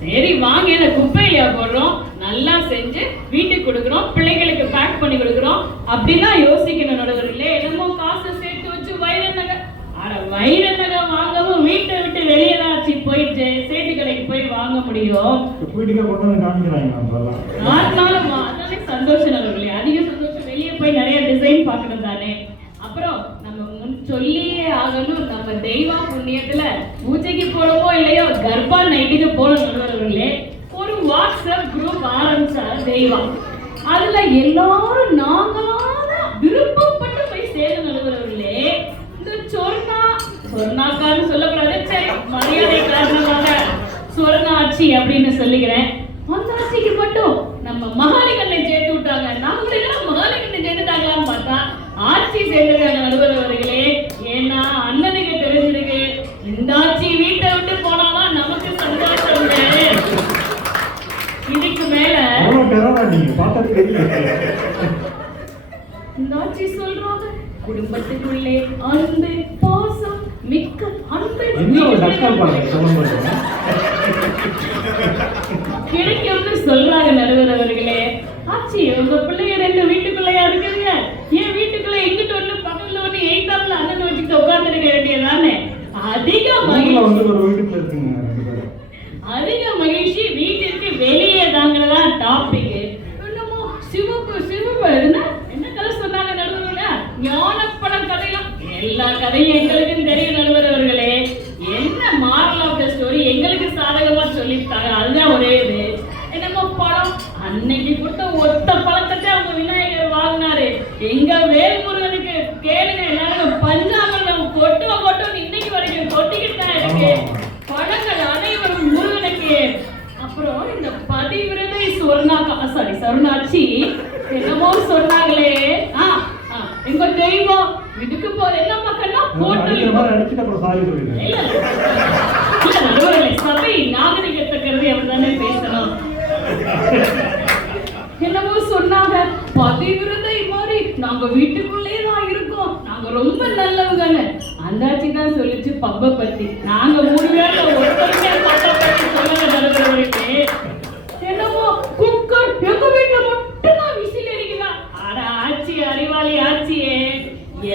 சரி வாங்க, என்ன குப்பையிலையா போடுறோம், நல்லா செஞ்சு வீட்டுக்கு கொடுக்குறோம், பிள்ளைகளுக்கு பேக் பண்ணி கொடுக்குறோம் அப்படிலாம் யோசிக்கணும் நடுவர்களே. என்னமோ காசை சேர்த்து வச்சு வைர நகை, அட வைர நகை வாங்கவும் வீட்டை விட்டு வெளியே தான் ஆச்சு போயிட்டு சேட்டு கடைக்கு போய் வாங்க முடியும். வீட்டுக்கு கொண்டு வந்து காமிக்கிறாங்க. அதனாலே சந்தோஷம் நடுவர்களே, அதிக சந்தோஷம். வெளியே போய் நிறைய டிசைன் பார்க்கணும் தானே. அப்புறம் நம்ம சொல்லியே ஆகணும், நம்ம தெய்வா புண்ணியத்துல பூஜைக்கு போறோமோ இல்லையோ கர்ப்பா நைட்டுக்கு போன நடுவர்களே ஒரு வாட்ஸ்அப் குரூப் ஆரம்பிச்சார் தெய்வா. அதுல எல்லாரும் நாங்களான விருப்பப்பட்டு போய் சேர நடுவர்களே. இந்த சொர்ணாக்கான்னு சொல்லக்கூடாது, சரி மரியாதை காரணமாக சொர்ணாச்சி அப்படின்னு சொல்லிக்கிறேன். அந்த ஆட்சிக்கு மட்டும் நம்ம மகாலிகண்ணை சேர்த்து விட்டாங்க. நாங்களும் மகாலிகண்ணை சேர்த்துட்டாங்களான்னு பார்த்தா ஆட்சி சேர்ந்துருக்காங்க நடுவர்களே. ஏன்னா அண்ணனுக்கு தெரிஞ்சிருக்கு, இந்த ஆட்சி வீட்டை விட்டு போனாதான் நமக்கு சந்தோஷம். இதுக்கு மேல இந்த ஆட்சி சொல்றாங்க குடும்பத்துக்குள்ளே அன்பு பாசம் மிக்க அன்பு கிடைக்கும்னு சொல்றாங்க நடுவர்களே. ஆச்சி உங்க பிள்ளைய 2 வீட்டுக்குள்ளையா இருக்குங்க, ஏன் வீட்டுக்குள்ள எங்கிட்ட ஒண்ணு பக்கத்துல ஒண்ணு எய்தாப்ல அண்ணன் வச்சுட்டு உட்கார்ந்துருக்க வேண்டியதானே. அதிக மகிழ்ச்சி வீட்டிற்கு வெளியே தாங்கிறதா டாபிக். என்னமோ சிவப்பு சிவப்பு என்ன கதை சொன்னாங்க நடுவர்களே, ஞானப்படம் கதையும் எல்லா கதையும் எங்களுக்கும் தெரியும் நடுவர்களே. என்ன மாரல் ஆஃப் த ஸ்டோரி எங்களுக்கு சாதகமா சொல்லிட்டாங்க, அதுதான் ஒரே இது. என்னமோ பழம் அன்னைக்கு கொடுத்த ஒத்த பழத்தை அவங்க விநாயகர் வாங்கினாரு. எங்க வேல்முருகனுக்கு கேளுங்க எல்லாரும், பஞ்சாமிரம் கொட்டும் இன்னைக்கு வரைக்கும் கொட்டிக்கிட்டு தான் இருக்கு பழங்கள் அனைவரும் முருகனுக்கு. அப்புறம் இந்த பதிவிரதை சொர்ணாச்சி என்னமோ சொன்னாங்களே, எங்க தெய்வம் இதுக்கு போற என்ன மக்கள்னா சபை நாகரிகத்தை கருதி அவர் தானே பேசணும். என்னமோ சொன்னாங்க பதிவிரதை மாதிரி நாங்க வீட்டுக்குள்ளே தான் இருக்கோம், நாங்க ரொம்ப நல்லவங்க. அந்தாச்சி தான் சொல்லிச்சு பப்ப பத்தி. நாங்க 3 பேர்ல ஒருத்தருமே பப்ப பத்தி சொல்லுங்க நடுவர்களுக்கு. என்னமோ குக்கர் எங்க வீட்டுல மட்டும் தான் விசில் அடிக்கலாம். ஆனா ஆட்சி அறிவாளி ஆட்சியே,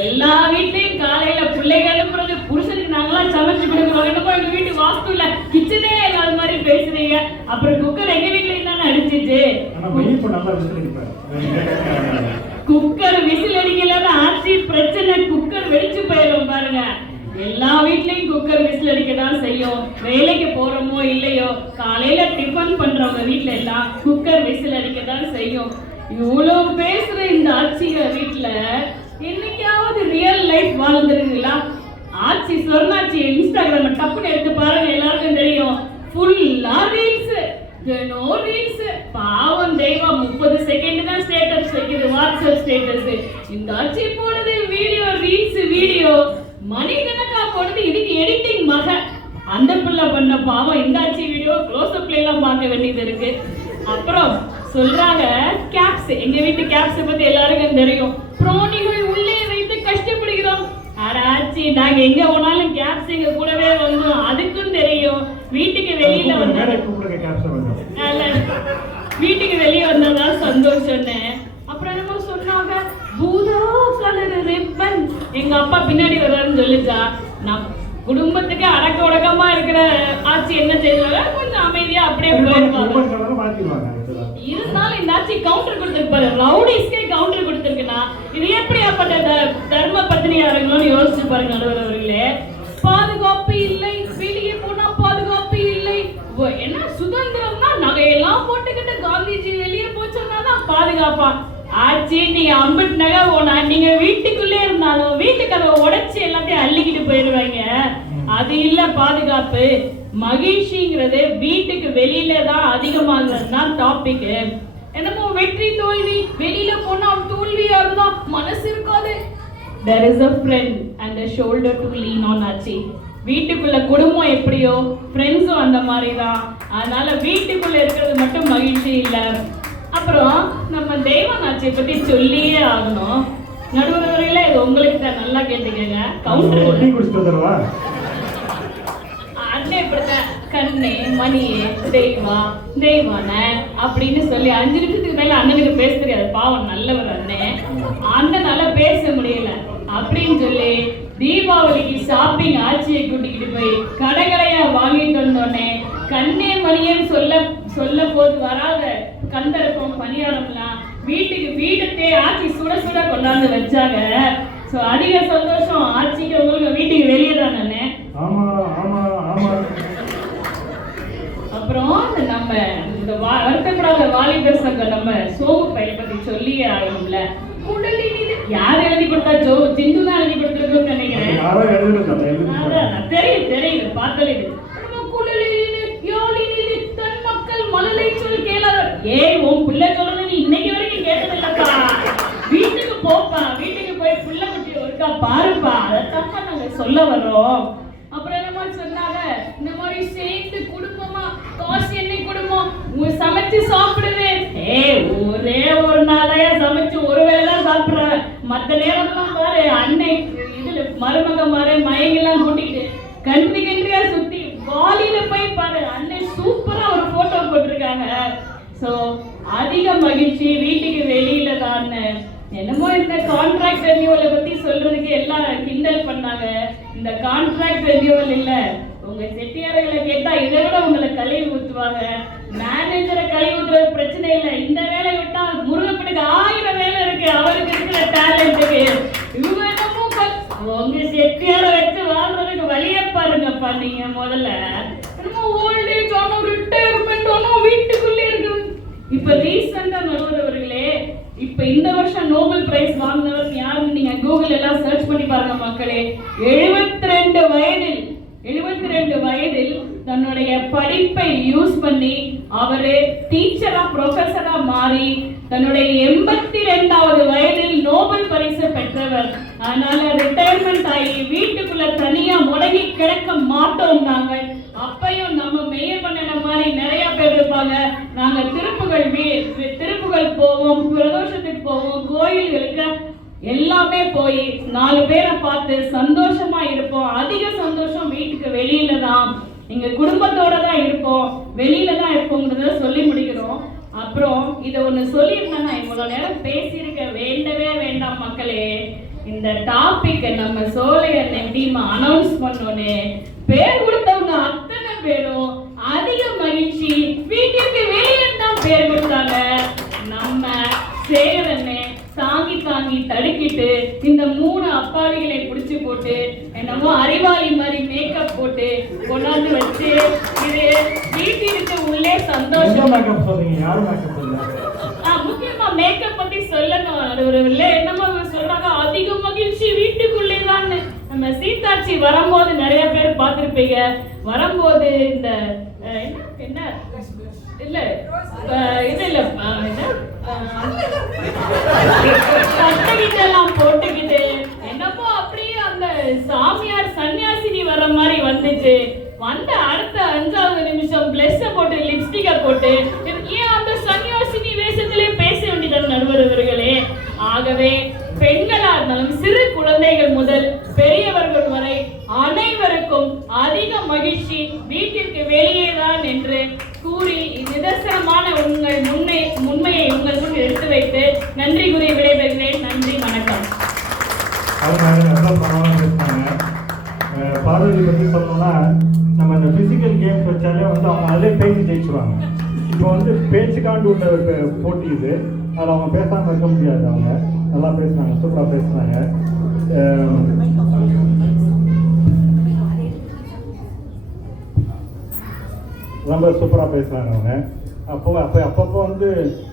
எல்லா வீட்லயும் காலையில பிள்ளைகள் அனுப்புறது, புருஷனுக்கு நாங்களாம் சமைச்சு கொடுக்குறோம். என்னமோ எங்க வீட்டு வாஸ்து இல்ல, கிச்சனே இல்லாத மாதிரி பேசுறீங்க. அப்புறம் குக்கர் எங்க வீட்டுல இருந்தானே அடிச்சிச்சு. குக்கர் விசில் அடிக்கலன்னு ஆட்சி பிரச்சனை, குக்கர் வெடிச்சு போயிடும் பாருங்க. எல்லா வீட்லயும் குக்கர் விசில் அடிக்க தான் செய்யும். வேலைக்கு போறோமோ இல்லையோ காலையில டிஃபன் பண்றவங்க வீட்டுல எல்லாம் குக்கர் விசில் அடிக்க தான் செய்யும். இவ்வளவு பேசுற இந்த ஆட்சிங்க வீட்டுல என்னைக்காவது ரியல் லைஃப் வாழ்ந்துருக்கீங்களா? ஆட்சி சொர்ணாச்சி இன்ஸ்டாகிராம் டப்புன்னு எடுத்து பாருங்க, எல்லாருக்கும் தெரியும். ஃபுல்லா ரீல்ஸ், ரீல்ஸ். பாவம் தெய்வம் 30 செகண்ட் தான் ஸ்டேட்டஸ் வைக்குது, வாட்ஸ்அப் ஸ்டேட்டஸ். இந்த ஆட்சி போடுது வீடியோ வீடியோ மணிக்கணக்கா போடுது. இதுக்கு எடிட்டிங் மக அந்த பிள்ளை பண்ண பாவம். இந்த ஆட்சி வீடியோ க்ளோஸ் அப்ல எல்லாம் பார்க்க வேண்டியது இருக்கு. அப்புறம் சொல்றாங்க கேப்ஸ், எங்க வீட்டு கேப்ஸ் பத்தி எல்லாருக்கும் தெரியும். பிராணிகள் உள்ளே வைத்து கஷ்டப்படுகிறோம். ஆட்சி நாங்க எங்க போனாலும் கேப்ஸ் எங்க கூடவே வந்தோம், அதுக்கும் தெரியும். வீட்டுக்கு வெளியில வந்தா வீட்டுக்கு வெளியே வந்ததான் சந்தோஷம்னு. அப்புறம் என்னமோ சொன்னாங்க பூதா கலர் ரிப்பன், எங்க அப்பா பின்னாடி வர்றாருன்னு சொல்லிச்சா. நான் குடும்பத்துக்கு அடக்க உடக்கமா இருக்கிற ஆட்சி என்ன செய்வாங்க, கொஞ்சம் அமைதியா அப்படியே போயிருவாங்க. இருந்தாலும் இந்த ஆட்சி கவுண்டர் கொடுத்திருப்பாரு, ரவுடிஸ்கே கவுண்டர் கொடுத்திருக்குன்னா இது எப்படியாப்பட்ட தர்ம பத்தினியா இருக்கணும்னு யோசிச்சு பாருங்க நடுவர்களே. பாதுகாப்பு இல்லை, வெளியே போனா பாதுகாப்பு இல்லை. என்ன சுதந்திரம்னா நகையெல்லாம் போட்டுக்கிட்டு காந்திஜி வெளியே போச்சோம்னாதான் பாதுகாப்பா? ஆட்சி நீங்க அம்பிட்டு நகை போனா நீங்க வீட்டுக்குள்ளே இருந்தாலும் வீட்டுக்கதவை உடைச்சு எல்லாத்தையும் அள்ளிக்கிட்டு போயிடுவாங்க. அது இல்ல பாதுகாப்பு. மகிழ்ச்சிங்கிறது வீட்டுக்கு வெளியில தான் அதிகமாகுறதுதான் டாபிக். என்னமோ வெற்றி தோல்வி, வெளியில போனா தோல்வியா இருந்தா மனசு இருக்காது. There is a friend and a shoulder to lean on ஆச்சி. வீட்டுக்குள்ள குடும்பம் எப்படியோ ஃப்ரெண்ட்ஸும் அந்த மாதிரி தான். அதனால வீட்டுக்குள்ள இருக்கிறது மட்டும் மகிழ்ச்சி இல்லை. அப்புறம் நம்ம தெய்வானாச்சியை பத்தி சொல்லியே ஆகணும். நடுவர்கள இது உங்களுக்கு தான், நல்லா கேட்டுக்கங்க. கவுண்டர் அண்ணே இப்படித்தான் கண்ணே மணியே தெய்வா தெய்வான அப்படின்னு சொல்லி 5 நிமிஷத்துக்கு மேல அண்ணனுக்கு பேச தெரியாது, பாவம் நல்லவர் அண்ணன். அண்ணனால பேச முடியல அப்படின்னு சொல்லி தீபாவளிக்கு ஷாப்பிங் ஆட்சியை கூட்டிக்கிட்டு போய் கடைகளையா வாங்கிட்டு வந்தோடனே கண்ணே மணியன்னு சொல்ல போது வராத கந்தரப்பம் பணியாரம்லாம் வீட்டுக்கு வீடத்தே ஆட்சி சுட சுட கொண்டாந்து வச்சாங்க. ஸோ அதிக சந்தோஷம் ஆட்சிக்கு உங்களுக்கு வீட்டுக்கு வெளியே தானே. அப்புறம் நம்ம இந்த வருத்தப்படாத வாலிபர் சங்கம் நம்ம சோமு பையனை பத்தி சொல்லியே ஆகணும்ல. யார் எழுதி கொடுத்தா? சிந்து தான் எழுதி கொடுத்துருக்குன்னு நினைக்கிறேன். தெரியுது பார்த்தாலே தன் மக்கள் மழலை சொல் கேளாதவர். உன் பிள்ளை சொல்லணும் நீ இன்னைக்கு வரைக்கும் கேட்டதில்லப்பா. வீட்டுக்கு போப்பா, வீட்டுக்கு போய் பிள்ளை குட்டி ஒருக்கா பாருப்பா, அதைத்தான் நாங்க சொல்ல வர்றோம். அப்புறம் என்ன மாதிரி சொன்னாங்க, இந்த மாதிரி சேர்ந்து குடும்பமா காசு என்ன குடும்பம் சமைச்சு சாப்பிடுது. ஒரே ஒரு நாளையா சமைச்சு ஒரு வேளை தான் சாப்பிடுறாங்க. மற்ற நேரம்லாம் பாரு அன்னை இதுல மருமக மாறு மயங்கெல்லாம் கூட்டிட்டு கண்ட்ரியா சுத்தி வாலியில போய் பாரு அண்ணன் சூப்பரா ஒரு போட்டோ போட்டிருக்காங்க. சோ அதிக மகிழ்ச்சி வீட்டுக்கு வெளியில தான். என்னமோ இந்த கான்ட்ராக்ட் ரெனியூவலை பத்தி சொல்றதுக்கு எல்லாம் கிண்டல் பண்ணாங்க. இந்த கான்ட்ராக்ட் ரெனியூவல் இல்ல, உங்க செட்டியார்களை கேட்டா இதை விட உங்களை கழுவி ஊத்துவாங்க. மேனேஜரை கழுவி ஊத்துறது பிரச்சனை இல்லை, இந்த வேலை விட்டா முருகப்பனுக்கு 1000 வேலை இருக்கு, அவருக்கு இருக்கிற டேலண்ட்டுக்கு. இவங்க என்னமோ உங்க செட்டியாரை வச்சு வாழ்றதுக்கு வழியை பாருங்கப்பா. நீங்க முதல்ல என்னமோ ஓல்ட் ஏஜ் ஆனோ ரிட்டையர்மெண்ட் ஆனோ வீட்டுக்குள்ளே இருக்கு. இப்ப ரீசெண்டா நடுவர்களே, இப்ப இந்த வருஷம் நோபல் பிரைஸ் வாங்கினவர் யாருன்னு நீங்க கூகுள் எல்லாம் சர்ச் பண்ணி பாருங்க மக்களே. 72 வயதில் தன்னுடைய படிப்பை யூஸ் பண்ணி அவரு டீச்சரா ப்ரொஃபஸரா மாறி தன்னுடைய 82வது வயதில் நோபல் பரிசு பெற்றவர். அதனால ரிட்டையர்மெண்ட் ஆகி வீட்டுக்குள்ள தனியா முடங்கி கிடக்க மாட்டோம். நாங்கள் அப்பையும் நம்ம மேயர் பண்ணின மாதிரி நிறைய பேர் இருப்பாங்க. நாங்க திருப்புகள் போவோம், பிரதோஷத்துக்கு போவோம், கோயில்களுக்கு எல்லாமே போய் 4 பேரை பார்த்து சந்தோஷமா இருப்போம். அதிக சந்தோஷம் வீட்டுக்கு வெளியில தான், எங்க குடும்பத்தோட தான் இருப்போம், வெளியில தான் இருப்போங்கிறத சொல்லி முடிக்கிறோம். அப்புறம் இதை ஒண்ணு சொல்லியிருந்தேன்னா இவ்வளவு நேரம் பேசியிருக்க வேண்டவே வேண்டாம் மக்களே. இந்த டாபிக் நம்ம சோலையர் டீம் அனௌன்ஸ் பண்ணோன்னே பேர் கொடுத்தவங்க அத்தனை பேரும் அதிக மகிழ்ச்சி வீட்டிற்கு வெளியே தான் பேர் கொடுத்தாங்க. நம்ம சேகரண்ணே தாங்கி தடுக்கிட்டு இந்த 3 அப்பாவிகளை பிடிச்சு போட்டு என்னமோ அறிவாளி மாதிரி மேக்கப் போட்டு கொண்டாந்து வச்சு இது வீட்டிற்கு உள்ளே சந்தோஷம். முக்கியமா மேக்கப் பத்தி சொல்லணும். என்னமோ சொல்றாங்க அதிக மகிழ்ச்சி வீட்டுக்குள்ளே தான். நம்ம சீதாட்சி வரும்போது நிறைய பேர் பார்த்திருப்பீங்க. வரும்போது இந்த என்ன இல்ல இது இல்ல கட்டகிட்டெல்லாம் போட்டுக்கிட்டு என்னமோ அப்படியே அந்த சாமியார் சன்னியாசினி வர்ற மாதிரி வந்துச்சு. வந்த அடுத்த 5வது நிமிஷம் பிளஸ் போட்டு லிப்ஸ்டிக்க போட்டு ஏன் அந்த சன்னியாசினி வேஷத்திலே பேச வேண்டியது நடுவர்களே. ஆகவே பெண்களா இருந்தாலும் சிறு குழந்தைகள் முதல் பெரியவர்கள் வரை அனைவருக்கும் அதிக மகிழ்ச்சி வீட்டிற்கு வெளியே தான் என்று கூறி நிதர்சனமான உங்கள் உண்மையை உங்கள் முன் எடுத்து வைத்து நன்றி கூறி விடைபெறுகிறேன். நன்றி, வணக்கம். பார்வதி பற்றி சொல்லணும்னா நம்ம இந்த பிசிக்கல் கேம்ஸ் வச்சாலே அவங்க அதிலே பேசி ஜெயிச்சுருவாங்க. இப்போ பேச்சுக்காண்டு உள்ள ஒரு போட்டி இது, அதில் அவங்க பேசாமல் இருக்க முடியாது. அவங்க நல்லா பேசுனாங்க, சூப்பராக பேசுனாங்க. ரொம்ப சூப்பராக பேசுகிறாங்க அவங்க. அப்பப்போ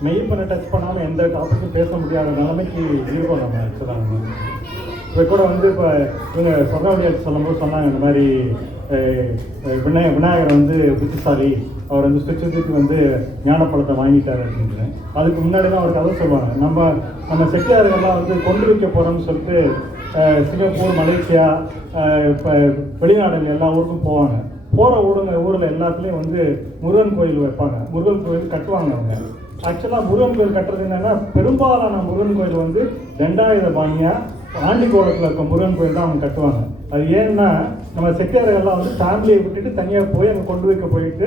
மெயில் பண்ண டச் பண்ணாமல் எந்த டாப்பிக்கும் பேச முடியாத நிலைமைக்கு இருக்கோம் நம்ம. ஆக்சுவலாக இப்போ கூட இப்போ இவங்க சொல்ல சொல்லும்போது சொன்னாங்க, இந்த மாதிரி விநாயகர் புத்திசாலி, அவர் சுவிட்சுக்கு ஞானப்பழத்தை வாங்கிட்டார் அப்படின்னு. அதுக்கு முன்னாடி தான் அவர் கதை சொல்லுவாங்க. நம்ம செட்டியார்கள்லாம் கொண்டு வைக்க போகிறோம்னு சொல்லிட்டு சிங்கப்பூர், மலேசியா, இப்போ வெளிநாடுகள் எல்லா ஊருக்கும் போவாங்க. போகிற ஊரில் எல்லாத்துலேயும் வந்து முருகன் கோயில் வைப்பாங்க, முருகன் கோயில் கட்டுவாங்க அவங்க. ஆக்சுவலாக முருகன் கோயில் கட்டுறது என்னென்னா, பெரும்பாலான முருகன் கோயில் வந்து ரெண்டாயிரம் பாணியாக ஆண்டிக்கோலத்தில் இருக்க முருகன் கோயில் தான் அவங்க கட்டுவாங்க. அது ஏன்னா நம்ம செட்டியார்கள்லாம் வந்து ஃபேமிலியை விட்டுட்டு தனியாக போய் அங்கே கொண்டு வைக்க போயிட்டு